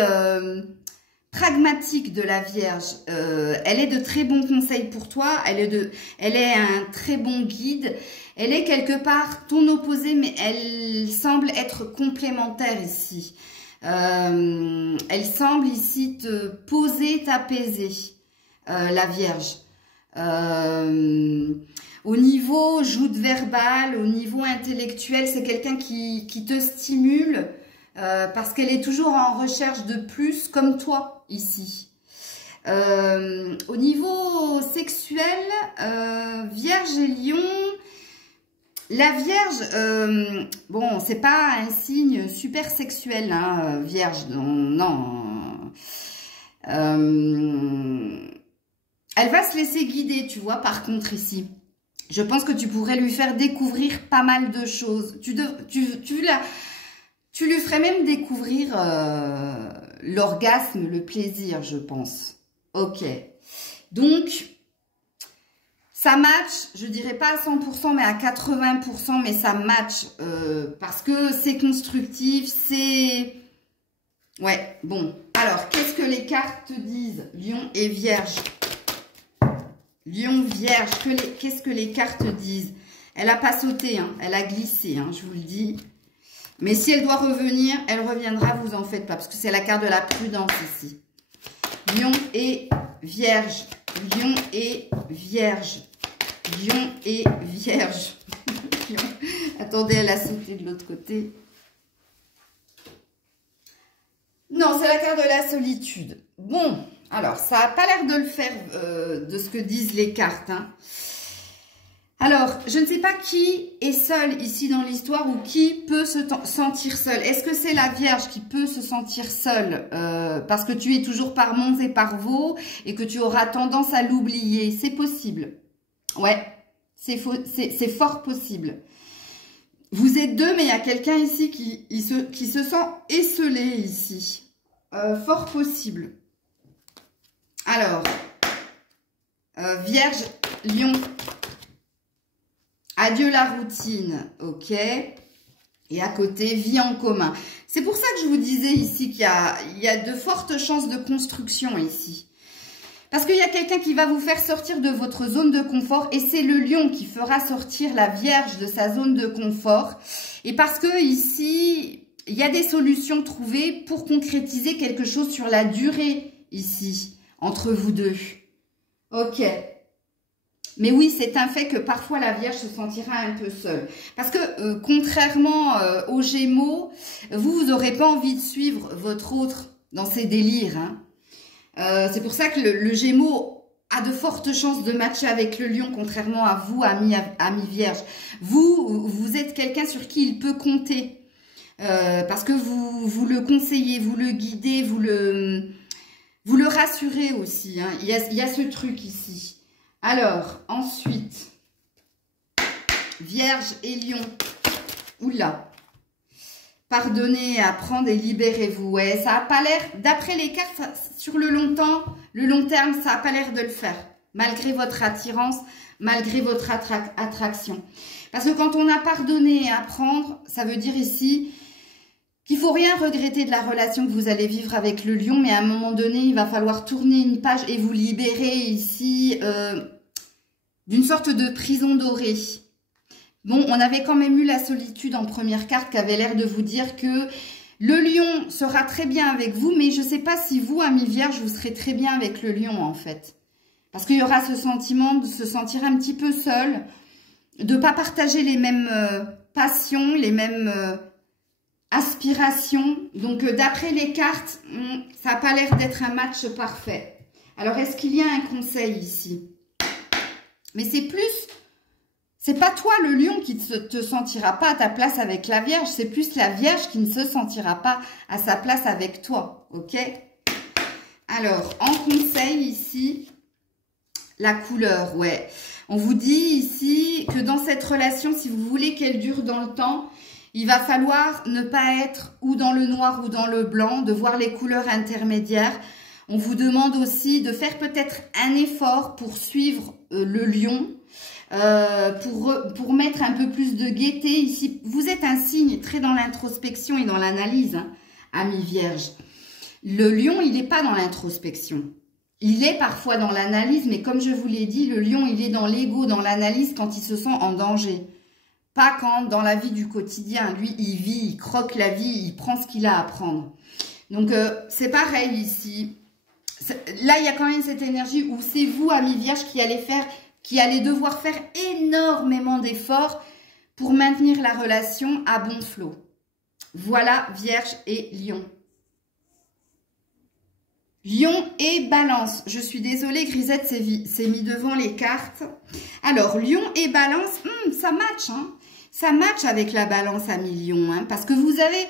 pragmatique de la Vierge. Elle est de très bons conseils pour toi, elle est un très bon guide. Elle est quelque part ton opposé, mais elle semble être complémentaire ici. Elle semble ici te poser, t'apaiser, la Vierge. Au niveau joute verbale, au niveau intellectuel, c'est quelqu'un qui te stimule parce qu'elle est toujours en recherche de plus, comme toi ici. Au niveau sexuel, Vierge et Lion, la Vierge, bon, c'est pas un signe super sexuel, hein, Vierge, non. Elle va se laisser guider, tu vois, par contre, ici. Je pense que tu pourrais lui faire découvrir pas mal de choses. Tu lui ferais même découvrir l'orgasme, le plaisir, je pense. Ok. Donc, ça match, je dirais pas à 100%, mais à 80%, mais ça match parce que c'est constructif, c'est... Ouais, bon. Alors, qu'est-ce que les cartes te disent, Lion et Vierge? Lion, Vierge, qu'est-ce que les cartes disent? Elle n'a pas sauté, hein, elle a glissé, hein, je vous le dis. Mais si elle doit revenir, elle reviendra, vous en faites pas, parce que c'est la carte de la prudence ici. Lion et Vierge, Lion et Vierge, Lion et Vierge. Attendez, elle a sauté de l'autre côté. Non, c'est la carte de la solitude. Bon, alors, ça n'a pas l'air de le faire de ce que disent les cartes. Hein. Alors, je ne sais pas qui est seul ici dans l'histoire ou qui peut se sentir seul. Est-ce que c'est la Vierge qui peut se sentir seule parce que tu es toujours par Mons et par Vaux et que tu auras tendance à l'oublier? C'est possible. Ouais, c'est fort possible. Vous êtes deux, mais il y a quelqu'un ici qui se sent esselé ici. Fort possible. Alors, Vierge, Lion, adieu la routine, ok. Et à côté, vie en commun. C'est pour ça que je vous disais ici qu'il y a de fortes chances de construction ici. Parce qu'il y a quelqu'un qui va vous faire sortir de votre zone de confort et c'est le Lion qui fera sortir la Vierge de sa zone de confort. Et parce que ici, il y a des solutions trouvées pour concrétiser quelque chose sur la durée ici. Entre vous deux. Ok. Mais oui, c'est un fait que parfois la Vierge se sentira un peu seule. Parce que contrairement aux Gémeaux, vous n'aurez pas envie de suivre votre autre dans ses délires. Hein. C'est pour ça que le Gémeaux a de fortes chances de matcher avec le Lion, contrairement à vous, ami Vierge. Vous êtes quelqu'un sur qui il peut compter. Parce que vous le conseillez, vous le guidez, vous le rassurez aussi, hein. Il y a ce truc ici. Alors, ensuite, Vierge et Lion. Oula. Pardonnez, apprendre et libérez-vous. Ouais, ça n'a pas l'air, d'après les cartes, sur le long terme, ça n'a pas l'air de le faire. Malgré votre attirance, malgré votre attraction. Parce que quand on a pardonné et apprendre, ça veut dire ici... qu'il faut rien regretter de la relation que vous allez vivre avec le lion, mais à un moment donné, il va falloir tourner une page et vous libérer ici d'une sorte de prison dorée. Bon, on avait quand même eu la solitude en première carte qui avait l'air de vous dire que le lion sera très bien avec vous, mais je ne sais pas si vous, amis vierges, vous serez très bien avec le lion en fait. Parce qu'il y aura ce sentiment de se sentir un petit peu seul, de ne pas partager les mêmes passions, les mêmes aspirations. Donc, d'après les cartes, ça n'a pas l'air d'être un match parfait. Alors, est-ce qu'il y a un conseil ici? Mais c'est pas toi le lion qui ne te sentira pas à ta place avec la Vierge, c'est plus la Vierge qui ne se sentira pas à sa place avec toi, ok? Alors, en conseil ici, la couleur, ouais. On vous dit ici que dans cette relation, si vous voulez qu'elle dure dans le temps, il va falloir ne pas être ou dans le noir ou dans le blanc, de voir les couleurs intermédiaires. On vous demande aussi de faire peut-être un effort pour suivre le lion, pour mettre un peu plus de gaieté ici. Vous êtes un signe très dans l'introspection et dans l'analyse, hein, ami Vierge. Le lion, il n'est pas dans l'introspection. Il est parfois dans l'analyse, mais comme je vous l'ai dit, le lion, il est dans l'ego, dans l'analyse quand il se sent en danger. Pas quand dans la vie du quotidien. Lui, il vit, il croque la vie, il prend ce qu'il a à prendre. Donc, c'est pareil ici. Là, il y a quand même cette énergie où c'est vous, amis vierges, qui allez devoir faire énormément d'efforts pour maintenir la relation à bon flot. Voilà, Vierge et Lion. Lion et Balance. Je suis désolée, Grisette s'est mis devant les cartes. Alors, Lion et Balance, ça match, hein. Ça match avec la Balance à Lion, hein, parce que vous avez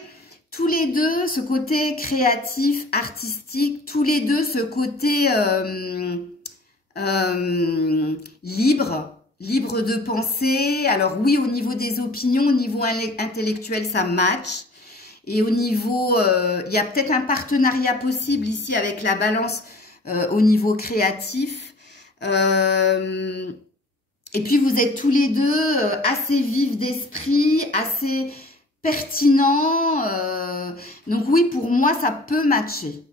tous les deux ce côté créatif, artistique, tous les deux ce côté libre de penser. Alors oui, au niveau des opinions, au niveau intellectuel, ça match. Et au niveau, il y a peut-être un partenariat possible ici avec la Balance au niveau créatif. Et puis vous êtes tous les deux assez vifs d'esprit, assez pertinents. Donc oui, pour moi, ça peut matcher.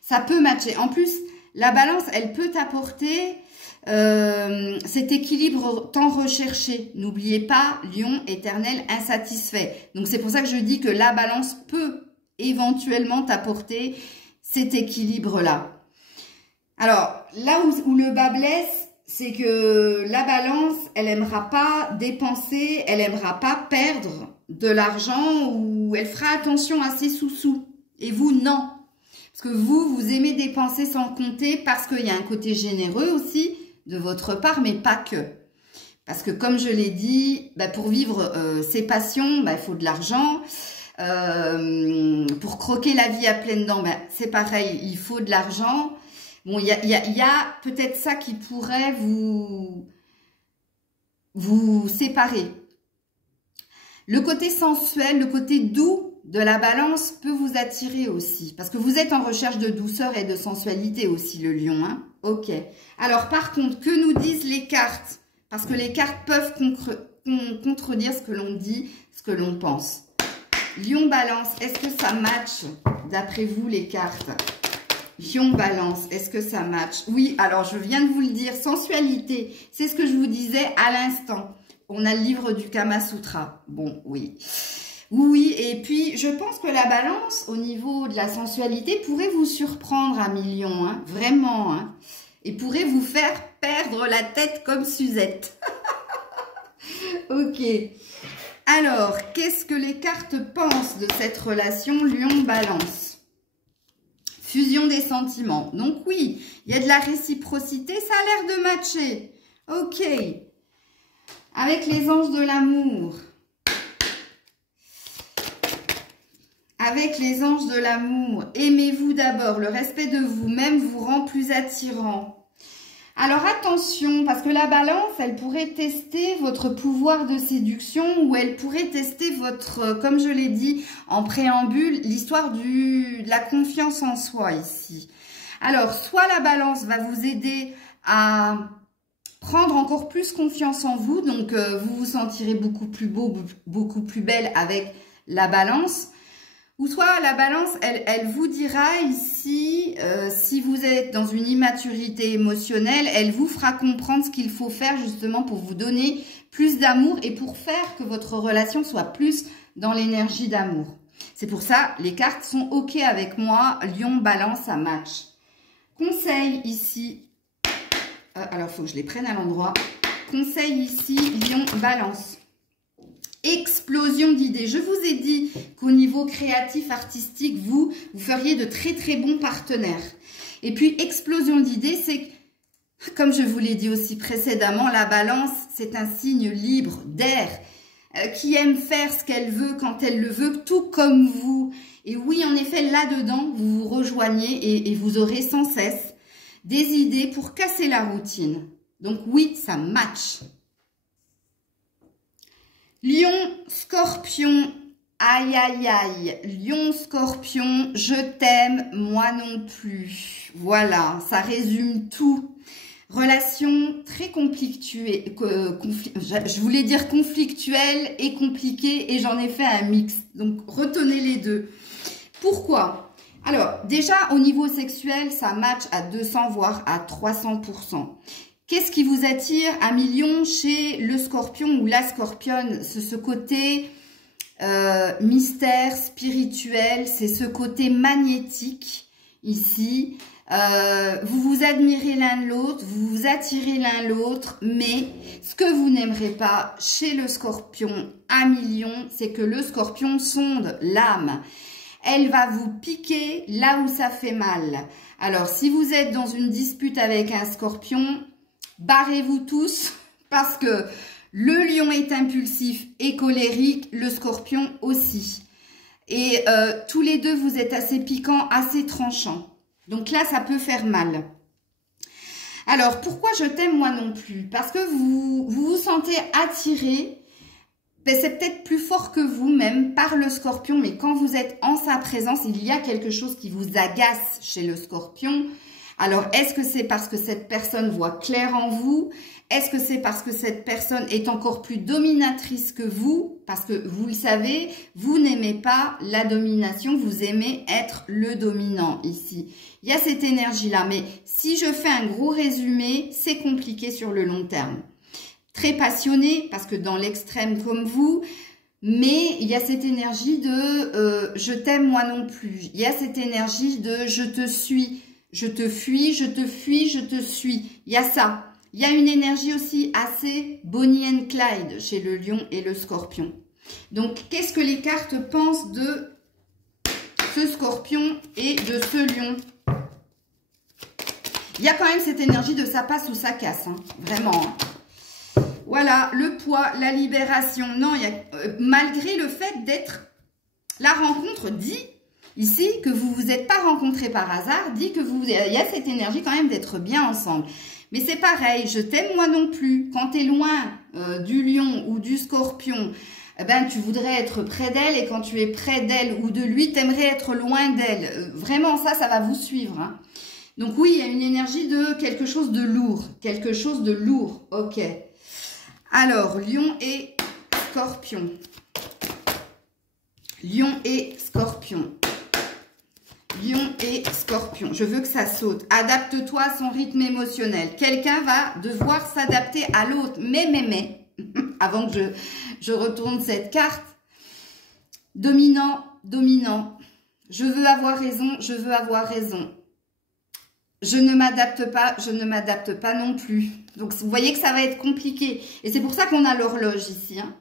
Ça peut matcher. En plus, la Balance, elle peut apporter cet équilibre tant recherché. N'oubliez pas, Lion éternel insatisfait. Donc c'est pour ça que je dis que la Balance peut éventuellement t'apporter cet équilibre-là. Alors, là où le bas blesse, c'est que la Balance, elle n'aimera pas dépenser, elle n'aimera pas perdre de l'argent, ou elle fera attention à ses sous-sous. Et vous, non. Parce que vous aimez dépenser sans compter, parce qu'il y a un côté généreux aussi de votre part, mais pas que. Parce que comme je l'ai dit, pour vivre ses passions, il faut de l'argent. Pour croquer la vie à pleines dents, c'est pareil, il faut de l'argent. Bon, il y a peut-être ça qui pourrait vous séparer. Le côté sensuel, le côté doux de la Balance peut vous attirer aussi. Parce que vous êtes en recherche de douceur et de sensualité aussi, le Lion. Hein? Ok. Alors, par contre, que nous disent les cartes? Parce que les cartes peuvent contredire ce que l'on dit, ce que l'on pense. Lion Balance, est-ce que ça match d'après vous les cartes? Lion Balance, est-ce que ça match? Oui, alors je viens de vous le dire, sensualité, c'est ce que je vous disais à l'instant. On a le livre du Kama Sutra. Bon, oui. Oui, et puis je pense que la Balance, au niveau de la sensualité, pourrait vous surprendre à Lion, hein, vraiment, hein, et pourrait vous faire perdre la tête comme Suzette. Ok. Alors, qu'est-ce que les cartes pensent de cette relation Lion-Balance? Fusion des sentiments. Donc oui, il y a de la réciprocité, ça a l'air de matcher. Ok. Avec les anges de l'amour. Avec les anges de l'amour, aimez-vous d'abord. Le respect de vous-même vous rend plus attirant. Alors attention, parce que la Balance, elle pourrait tester votre pouvoir de séduction, ou elle pourrait tester votre, comme je l'ai dit en préambule, l'histoire de la confiance en soi ici. Alors, soit la Balance va vous aider à prendre encore plus confiance en vous, donc vous vous sentirez beaucoup plus beau, beaucoup plus belle avec la Balance. Ou soit la balance, elle vous dira ici, si vous êtes dans une immaturité émotionnelle, elle vous fera comprendre ce qu'il faut faire justement pour vous donner plus d'amour et pour faire que votre relation soit plus dans l'énergie d'amour. C'est pour ça, les cartes sont OK avec moi. Lion, balance, ça match. Conseil ici. Alors, il faut que je les prenne à l'endroit. Conseil ici, Lion, balance. Explosion d'idées. Je vous ai dit qu'au niveau créatif, artistique, vous feriez de très très bons partenaires. Et puis, explosion d'idées, c'est, comme je vous l'ai dit aussi précédemment, la balance, c'est un signe libre, d'air, qui aime faire ce qu'elle veut quand elle le veut, tout comme vous. Et oui, en effet, là-dedans, vous vous rejoignez et vous aurez sans cesse des idées pour casser la routine. Donc oui, ça match. Lion, Scorpion, aïe aïe aïe. Lion, Scorpion, je t'aime, moi non plus. Voilà, ça résume tout. Relation très conflictuelle, je voulais dire conflictuelle et compliquée et j'en ai fait un mix. Donc retenez les deux. Pourquoi? Alors déjà au niveau sexuel, ça match à 200 voire à 300%. Qu'est-ce qui vous attire à million chez le scorpion ou la scorpionne? C'est ce côté mystère, spirituel, c'est ce côté magnétique ici. Vous vous admirez l'un l'autre, vous vous attirez l'un l'autre, mais ce que vous n'aimerez pas chez le scorpion à million, c'est que le scorpion sonde l'âme. Elle va vous piquer là où ça fait mal. Alors, si vous êtes dans une dispute avec un scorpion, barrez-vous tous parce que le lion est impulsif et colérique, le scorpion aussi. Et tous les deux, vous êtes assez piquants, assez tranchants. Donc là, ça peut faire mal. Alors, pourquoi je t'aime moi non plus? Parce que vous sentez attiré. Ben, c'est peut-être plus fort que vous-même par le scorpion, mais quand vous êtes en sa présence, il y a quelque chose qui vous agace chez le scorpion. Alors, est-ce que c'est parce que cette personne voit clair en vous? Est-ce que c'est parce que cette personne est encore plus dominatrice que vous? Parce que vous le savez, vous n'aimez pas la domination, vous aimez être le dominant ici. Il y a cette énergie-là, mais si je fais un gros résumé, c'est compliqué sur le long terme. Très passionné, parce que dans l'extrême comme vous, mais il y a cette énergie de je t'aime moi non plus. Il y a cette énergie de je te suis, je te fuis, je te fuis, je te suis. Il y a ça. Il y a une énergie aussi assez Bonnie and Clyde chez le lion et le scorpion. Donc, qu'est-ce que les cartes pensent de ce scorpion et de ce lion? Il y a quand même cette énergie de ça passe ou ça casse, hein, vraiment. Hein. Voilà, le poids, la libération. Non, il y a, malgré le fait d'être... La rencontre dit ici que vous ne vous êtes pas rencontrés par hasard, dit que il y a cette énergie quand même d'être bien ensemble. Mais c'est pareil, je t'aime moi non plus. Quand tu es loin du lion ou du scorpion, eh ben, tu voudrais être près d'elle et quand tu es près d'elle ou de lui, tu aimerais être loin d'elle. Vraiment, ça va vous suivre. Hein. Donc oui, il y a une énergie de quelque chose de lourd. Quelque chose de lourd, ok. Alors, lion et scorpion. Lion et scorpion. Lion et scorpion. Je veux que ça saute. Adapte-toi à son rythme émotionnel. Quelqu'un va devoir s'adapter à l'autre. Mais, avant que je retourne cette carte. Dominant, dominant. Je veux avoir raison, je veux avoir raison. Je ne m'adapte pas non plus. Donc, vous voyez que ça va être compliqué. Et c'est pour ça qu'on a l'horloge ici. Hein.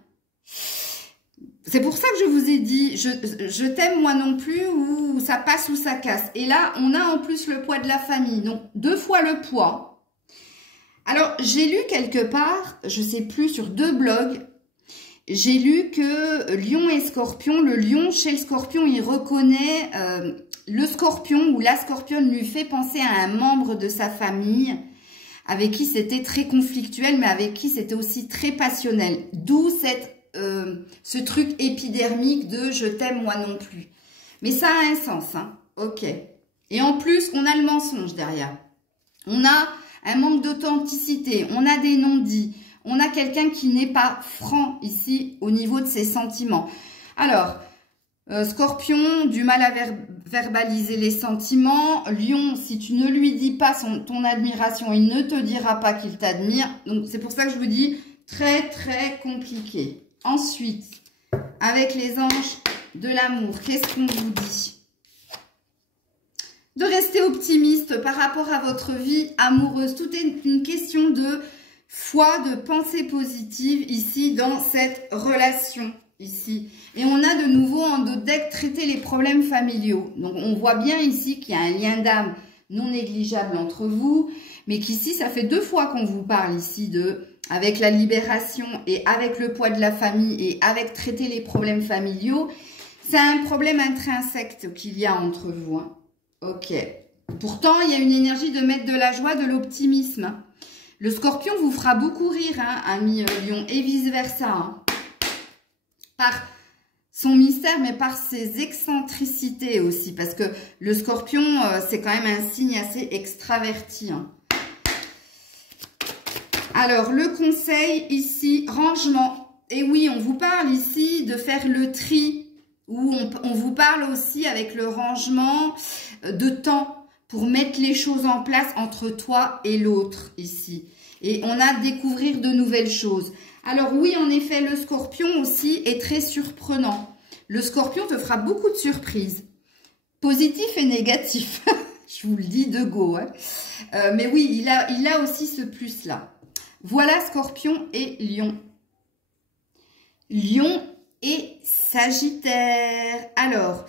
C'est pour ça que je vous ai dit, je t'aime moi non plus, ou ça passe ou ça casse. Et là, on a en plus le poids de la famille. Donc, 2 fois le poids. Alors, j'ai lu quelque part, je sais plus, sur 2 blogs, j'ai lu que lion et scorpion, le lion chez le scorpion, il reconnaît le scorpion ou la scorpionne lui fait penser à un membre de sa famille avec qui c'était très conflictuel, mais avec qui c'était aussi très passionnel. D'où ce truc épidermique de je t'aime moi non plus. Mais ça a un sens, hein. Ok. Et en plus, on a le mensonge derrière. On a un manque d'authenticité, on a des non-dits, on a quelqu'un qui n'est pas franc ici au niveau de ses sentiments. Alors, Scorpion, du mal à verbaliser les sentiments. Lion, si tu ne lui dis pas ton admiration, il ne te dira pas qu'il t'admire. Donc, c'est pour ça que je vous dis très, très compliqué. Ensuite, avec les anges de l'amour, qu'est-ce qu'on vous dit? De rester optimiste par rapport à votre vie amoureuse. Tout est une question de foi, de pensée positive ici dans cette relation. Ici. Et on a de nouveau en dos de deck traiter les problèmes familiaux. Donc, on voit bien ici qu'il y a un lien d'âme non négligeable entre vous, mais qu'ici, ça fait 2 fois qu'on vous parle ici de, avec la libération et avec le poids de la famille et avec traiter les problèmes familiaux. C'est un problème intrinsèque qu'il y a entre vous. Hein. Ok. Pourtant, il y a une énergie de mettre de la joie, de l'optimisme. Le scorpion vous fera beaucoup rire, hein, ami Lion, et vice-versa. Hein. Par son mystère, mais par ses excentricités aussi. Parce que le scorpion, c'est quand même un signe assez extraverti. Hein. Alors, le conseil ici, rangement. Et oui, on vous parle ici de faire le tri. Ou on vous parle aussi avec le rangement de temps pour mettre les choses en place entre toi et l'autre ici. Et on a à découvrir de nouvelles choses. Alors oui, en effet, le scorpion aussi est très surprenant. Le scorpion te fera beaucoup de surprises, positifs et négatifs. Je vous le dis de go. Hein. Mais oui, il a aussi ce plus-là. Voilà Scorpion et Lion. Lion et Sagittaire. Alors,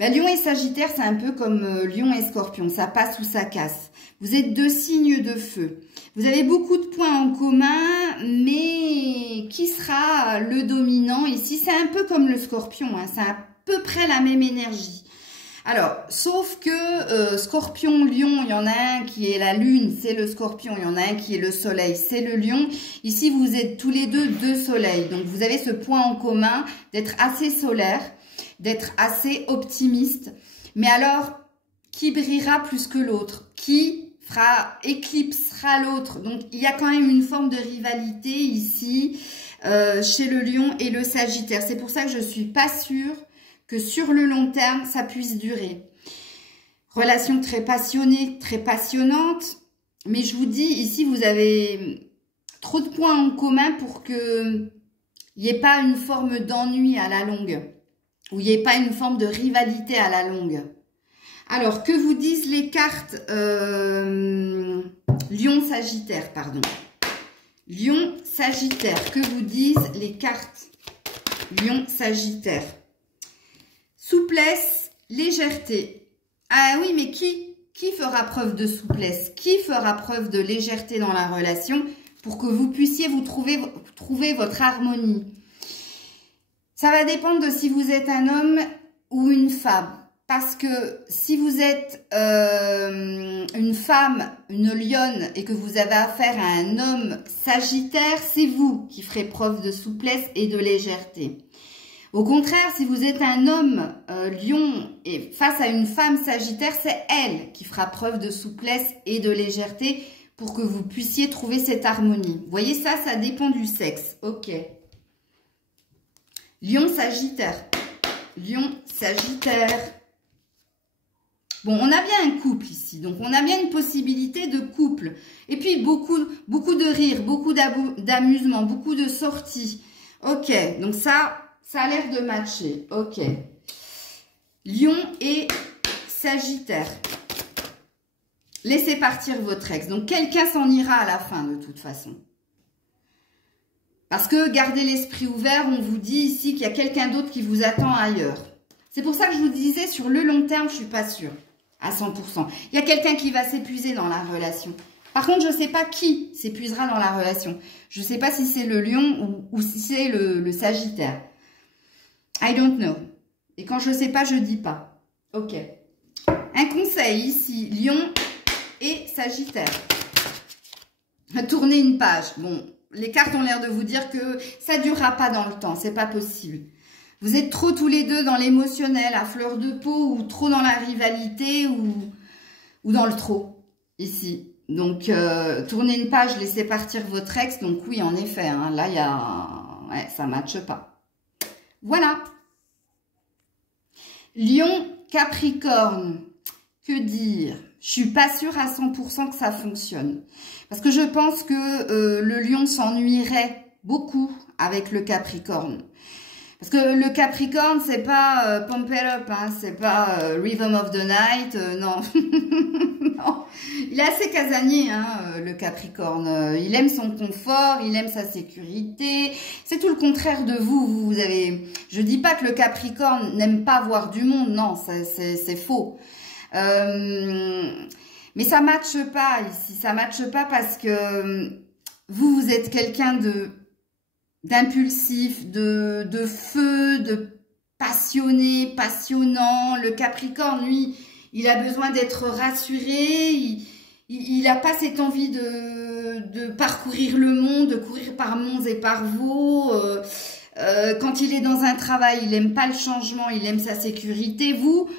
Lion et Sagittaire, c'est un peu comme Lion et Scorpion. Ça passe ou ça casse. Vous êtes 2 signes de feu. Vous avez beaucoup de points en commun, mais qui sera le dominant ici? C'est un peu comme le Scorpion, hein, c'est à peu près la même énergie. Alors, sauf que Scorpion, Lion, il y en a un qui est la Lune, c'est le Scorpion. Il y en a un qui est le Soleil, c'est le Lion. Ici, vous êtes tous les deux soleils. Donc, vous avez ce point en commun d'être assez solaire, d'être assez optimiste. Mais alors, qui brillera plus que l'autre? Qui éclipsera l'autre? Donc, il y a quand même une forme de rivalité ici chez le Lion et le Sagittaire. C'est pour ça que je ne suis pas sûre que sur le long terme, ça puisse durer. Relation très passionnée, très passionnante. Mais je vous dis, ici, vous avez trop de points en commun pour qu'il n'y ait pas une forme d'ennui à la longue. Ou il n'y ait pas une forme de rivalité à la longue. Alors, que vous disent les cartes Lion-Sagittaire, pardon. Lion-Sagittaire, que vous disent les cartes Lion-Sagittaire? Souplesse, légèreté. Ah oui, mais qui fera preuve de souplesse? Qui fera preuve de légèreté dans la relation pour que vous puissiez vous trouver votre harmonie? Ça va dépendre de si vous êtes un homme ou une femme. Parce que si vous êtes une femme, une lionne, et que vous avez affaire à un homme Sagittaire, c'est vous qui ferez preuve de souplesse et de légèreté. Au contraire, si vous êtes un homme lion et face à une femme Sagittaire, c'est elle qui fera preuve de souplesse et de légèreté pour que vous puissiez trouver cette harmonie. Vous voyez ça, ça dépend du sexe. Ok. Lion-Sagittaire. Lion-Sagittaire. Bon, on a bien un couple ici, donc on a bien une possibilité de couple. Et puis, beaucoup de rire, beaucoup d'amusement, beaucoup de sorties. Ok, donc ça a l'air de matcher. Ok. Lion et Sagittaire. Laissez partir votre ex. Donc, quelqu'un s'en ira à la fin, de toute façon. Parce que, gardez l'esprit ouvert, on vous dit ici qu'il y a quelqu'un d'autre qui vous attend ailleurs. C'est pour ça que je vous disais, sur le long terme, je ne suis pas sûre. À 100%. Il y a quelqu'un qui va s'épuiser dans la relation. Par contre, je ne sais pas qui s'épuisera dans la relation. Je ne sais pas si c'est le Lion ou si c'est le Sagittaire. I don't know. Et quand je ne sais pas, je ne dis pas. Ok. Un conseil ici, Lion et Sagittaire. Tournez une page. Bon, les cartes ont l'air de vous dire que ça ne durera pas dans le temps. C'est pas possible. Vous êtes trop tous les deux dans l'émotionnel, à fleur de peau, ou trop dans la rivalité, ou dans le trop, ici. Donc, tournez une page, laissez partir votre ex. Donc oui, en effet, hein, là, il y a... Ouais, ça ne matche pas. Voilà. Lion, Capricorne, que dire? Je suis pas sûre à 100% que ça fonctionne. Parce que je pense que le lion s'ennuierait beaucoup avec le Capricorne. Parce que le Capricorne, c'est pas Pump It Up, hein, c'est pas Rhythm of the Night, non. Non. Il est assez casanier, hein, le Capricorne. Il aime son confort, il aime sa sécurité. C'est tout le contraire de vous. Vous avez. Je dis pas que le Capricorne n'aime pas voir du monde, non, c'est faux. Mais ça matche pas ici, ça matche pas parce que vous êtes quelqu'un d'impulsif, de feu, de passionné, passionnant. Le Capricorne, lui, il a besoin d'être rassuré, il n'a pas cette envie de parcourir le monde, de courir par monts et par vaux. Quand il est dans un travail, il n'aime pas le changement, il aime sa sécurité. Vous,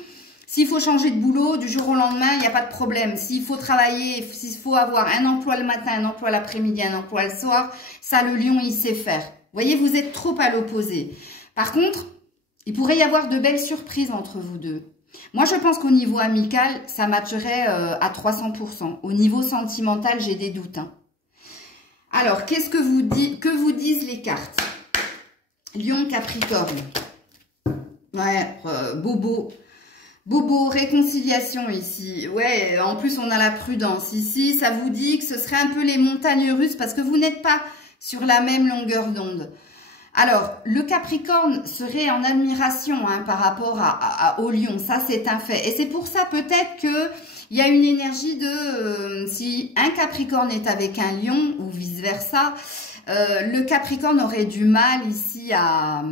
s'il faut changer de boulot du jour au lendemain, il n'y a pas de problème. S'il faut travailler, s'il faut avoir un emploi le matin, un emploi l'après-midi, un emploi le soir, ça, le lion, il sait faire. Vous voyez, vous êtes trop à l'opposé. Par contre, il pourrait y avoir de belles surprises entre vous deux. Moi, je pense qu'au niveau amical, ça matcherait à 300%. Au niveau sentimental, j'ai des doutes. Hein. Alors, qu'est-ce que vous disent les cartes? Lion, Capricorne. Ouais, Bobo. Bobo, réconciliation ici. Ouais, en plus, on a la prudence. Ici, ça vous dit que ce serait un peu les montagnes russes parce que vous n'êtes pas sur la même longueur d'onde. Alors, le Capricorne serait en admiration hein, par rapport au Lion. Ça, c'est un fait. Et c'est pour ça peut-être qu'il y a une énergie de... si un Capricorne est avec un Lion ou vice-versa, le Capricorne aurait du mal ici à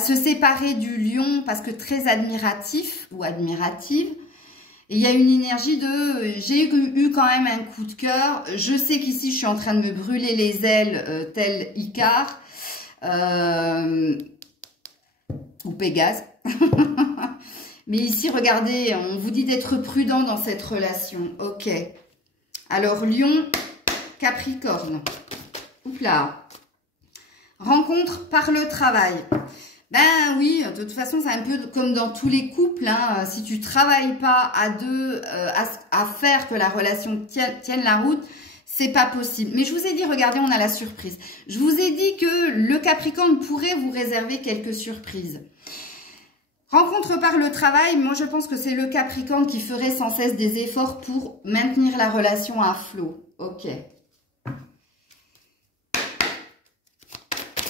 se séparer du Lion parce que très admiratif ou admirative. Et il y a une énergie de... j'ai eu quand même un coup de cœur. Je sais qu'ici, je suis en train de me brûler les ailes tel Icare. Ou Pégase. Mais ici, regardez, on vous dit d'être prudent dans cette relation. Ok. Alors, Lion, Capricorne. Oups là. Rencontre par le travail. Ben oui, de toute façon, c'est un peu comme dans tous les couples. Hein. Si tu travailles pas à deux, à faire que la relation tienne la route, c'est pas possible. Mais je vous ai dit, regardez, on a la surprise. Je vous ai dit que le Capricorne pourrait vous réserver quelques surprises. Rencontre par le travail, moi je pense que c'est le Capricorne qui ferait sans cesse des efforts pour maintenir la relation à flot. Ok.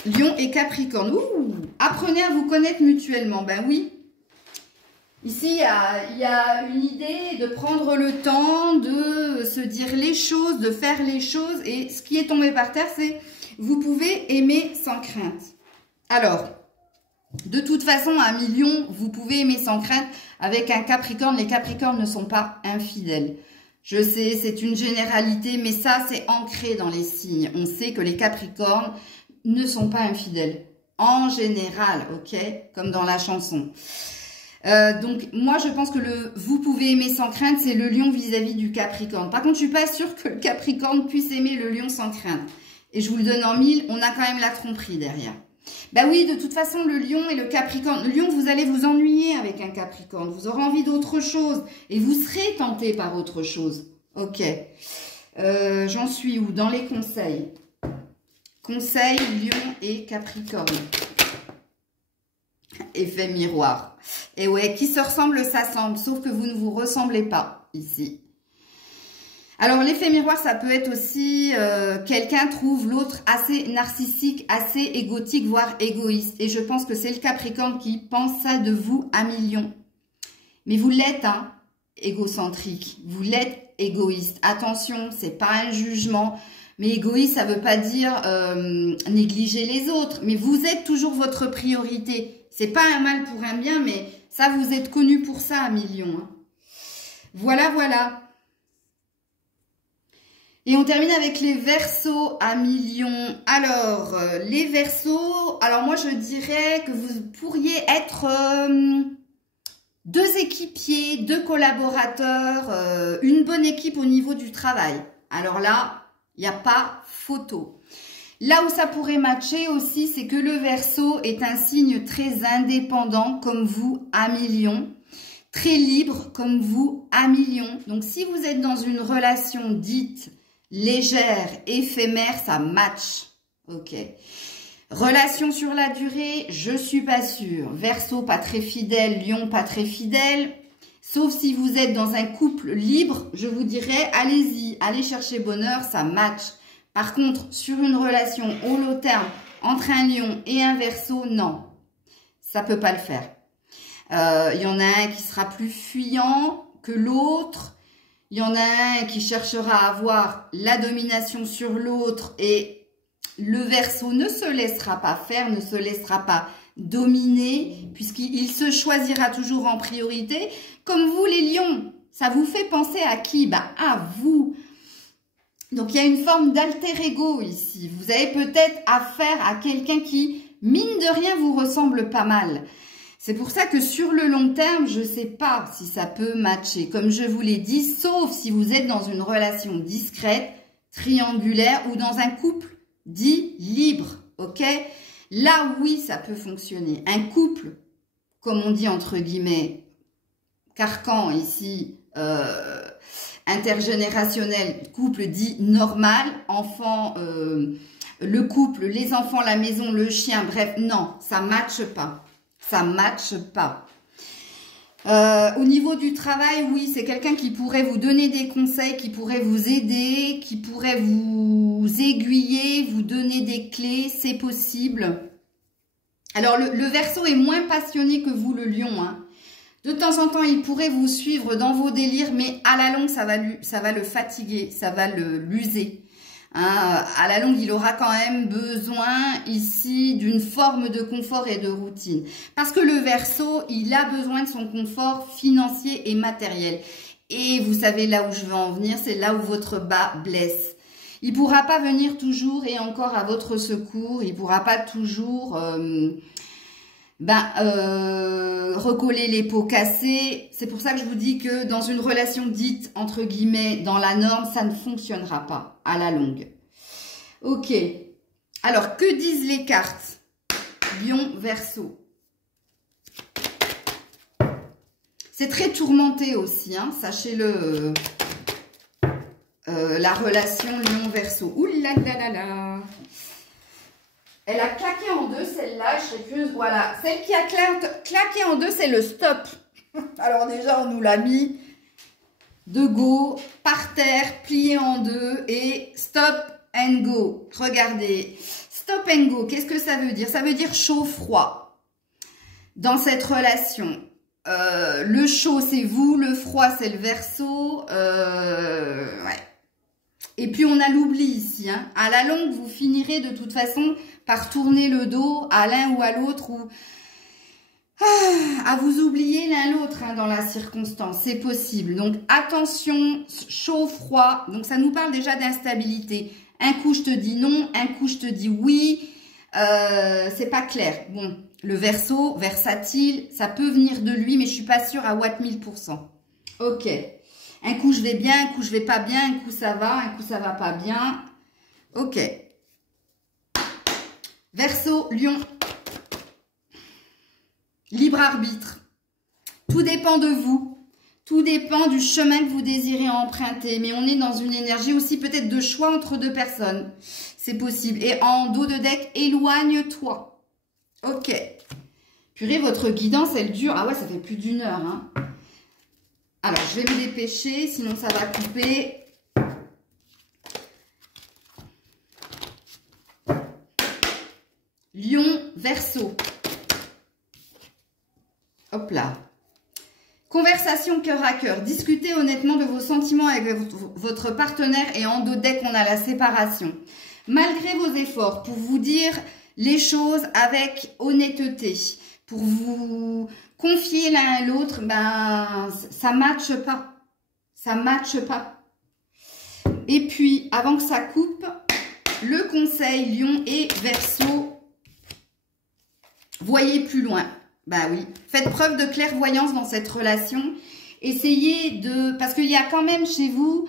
Lion et Capricorne. Ouh, apprenez à vous connaître mutuellement. Ben oui. Ici, il y a une idée de prendre le temps de se dire les choses, de faire les choses. Et ce qui est tombé par terre, c'est vous pouvez aimer sans crainte. Alors, de toute façon, un Lion, vous pouvez aimer sans crainte. Avec un Capricorne, les Capricornes ne sont pas infidèles. Je sais, c'est une généralité, mais ça, c'est ancré dans les signes. On sait que les Capricornes ne sont pas infidèles. En général, ok? Comme dans la chanson. Donc, moi, je pense que vous pouvez aimer sans crainte, c'est le Lion vis-à-vis du Capricorne. Par contre, je suis pas sûre que le Capricorne puisse aimer le Lion sans crainte. Et je vous le donne en mille, on a quand même la tromperie derrière. Bah oui, de toute façon, le Lion et le Capricorne. Le Lion, vous allez vous ennuyer avec un Capricorne. Vous aurez envie d'autre chose. Et vous serez tenté par autre chose. Ok. J'en suis où? Dans les conseils. Conseil, Lion et Capricorne. Effet miroir. Et ouais, qui se ressemble s'assemble, sauf que vous ne vous ressemblez pas ici. Alors, l'effet miroir, ça peut être aussi quelqu'un trouve l'autre assez narcissique, assez égotique, voire égoïste. Et je pense que c'est le Capricorne qui pense ça de vous à million. Mais vous l'êtes, hein, égocentrique. Vous l'êtes égoïste. Attention, c'est pas un jugement. Mais égoïste, ça veut pas dire négliger les autres. Mais vous êtes toujours votre priorité. C'est pas un mal pour un bien, mais ça, vous êtes connu pour ça à million. Hein. Voilà, voilà. Et on termine avec les Verseaux à million. Alors, les Verseaux, alors moi, je dirais que vous pourriez être deux équipiers, deux collaborateurs, une bonne équipe au niveau du travail. Alors là, il n'y a pas photo. Là où ça pourrait matcher aussi, c'est que le Verseau est un signe très indépendant, comme vous, à million. Très libre, comme vous, à million. Donc, si vous êtes dans une relation dite légère, éphémère, ça match. Ok. Relation sur la durée, je suis pas sûre. Verseau, pas très fidèle. Lion, pas très fidèle. Sauf si vous êtes dans un couple libre, je vous dirais, allez-y, allez chercher bonheur, ça match. Par contre, sur une relation au long terme entre un lion et un Verseau, non, ça peut pas le faire. Il y en a un qui sera plus fuyant que l'autre. Il y en a un qui cherchera à avoir la domination sur l'autre et le Verseau ne se laissera pas faire, ne se laissera pas dominer puisqu'il se choisira toujours en priorité. Comme vous les lions, ça vous fait penser à qui? Bah, à vous. Donc, il y a une forme d'alter ego ici. Vous avez peut-être affaire à quelqu'un qui, mine de rien, vous ressemble pas mal. C'est pour ça que sur le long terme, je ne sais pas si ça peut matcher. Comme je vous l'ai dit, sauf si vous êtes dans une relation discrète, triangulaire ou dans un couple dit libre. Ok? Là, oui, ça peut fonctionner. Un couple, comme on dit entre guillemets, carcan ici, intergénérationnel, couple dit normal, enfant, le couple, les enfants, la maison, le chien, bref, non, ça matche pas. Ça matche pas. Au niveau du travail, oui, c'est quelqu'un qui pourrait vous donner des conseils, qui pourrait vous aider, qui pourrait vous aiguiller, vous donner des clés, c'est possible. Alors, le Verseau est moins passionné que vous, le lion, hein. De temps en temps, il pourrait vous suivre dans vos délires, mais à la longue, ça va le fatiguer, ça va l'user. Hein, à la longue, il aura quand même besoin ici d'une forme de confort et de routine. Parce que le Verseau, il a besoin de son confort financier et matériel. Et vous savez là où je veux en venir, c'est là où votre bas blesse. Il ne pourra pas venir toujours et encore à votre secours. Il ne pourra pas toujours... recoller les pots cassés. C'est pour ça que je vous dis que dans une relation dite, entre guillemets, dans la norme, ça ne fonctionnera pas à la longue. Ok. Alors, que disent les cartes? Lion, Verseau. C'est très tourmenté aussi, hein, sachez-le. La relation Lion-Verseau. Ouh là là là là. Elle a claqué en deux, celle-là, je serais curieuse. Voilà, celle qui a claqué en deux, c'est le stop. Alors déjà, on nous l'a mis de go, par terre, plié en deux et stop and go. Regardez, stop and go, qu'est-ce que ça veut dire? Ça veut dire chaud-froid dans cette relation. Le chaud, c'est vous, le froid, c'est le Verseau. Ouais. Et puis, on a l'oubli ici. Hein. À la longue, vous finirez de toute façon par tourner le dos à l'un ou à l'autre ou à vous oublier l'un l'autre hein, dans la circonstance. C'est possible. Donc, attention, chaud, froid. Donc, ça nous parle déjà d'instabilité. Un coup, je te dis non. Un coup, je te dis oui. C'est pas clair. Bon, le Verseau, versatile, ça peut venir de lui, mais je suis pas sûre à Watt 1000%. Ok. Un coup, je vais bien, un coup, je vais pas bien, un coup, ça va pas bien. Ok. Verseau, Lion. Libre arbitre. Tout dépend de vous. Tout dépend du chemin que vous désirez emprunter. Mais on est dans une énergie aussi peut-être de choix entre deux personnes. C'est possible. Et en dos de deck, éloigne-toi. Ok. Purée, votre guidance, elle dure. Ah ouais, ça fait plus d'1 heure, hein. Alors, je vais me dépêcher, sinon ça va couper. Lion, Verseau. Hop là. Conversation cœur à cœur. Discutez honnêtement de vos sentiments avec votre partenaire et en dos deck, on a la séparation. Malgré vos efforts pour vous dire les choses avec honnêteté, pour vous confier l'un à l'autre, ben, ça matche pas. Ça matche pas. Et puis, avant que ça coupe, le conseil Lion et Verseau, voyez plus loin. Ben oui, faites preuve de clairvoyance dans cette relation. Essayez de... Parce qu'il y a quand même chez vous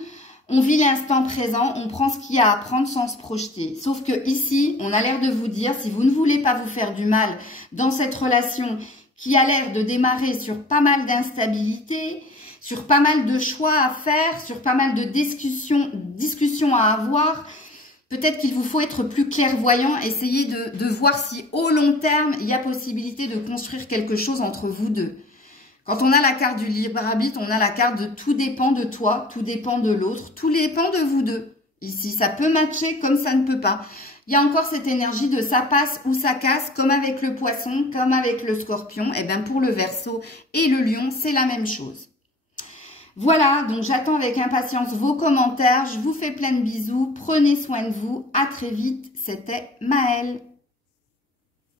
On vit l'instant présent, on prend ce qu'il y a à prendre sans se projeter. Sauf que ici, on a l'air de vous dire, si vous ne voulez pas vous faire du mal dans cette relation qui a l'air de démarrer sur pas mal d'instabilité, sur pas mal de choix à faire, sur pas mal de discussions à avoir, peut-être qu'il vous faut être plus clairvoyant, essayer de voir si au long terme, il y a possibilité de construire quelque chose entre vous deux. Quand on a la carte du libre arbitre, on a la carte de tout dépend de toi, tout dépend de l'autre, tout dépend de vous deux. Ici, ça peut matcher comme ça ne peut pas. Il y a encore cette énergie de ça passe ou ça casse, comme avec le poisson, comme avec le scorpion. Et bien pour le Verseau et le lion, c'est la même chose. Voilà, donc j'attends avec impatience vos commentaires. Je vous fais plein de bisous. Prenez soin de vous. À très vite. C'était Maëlle.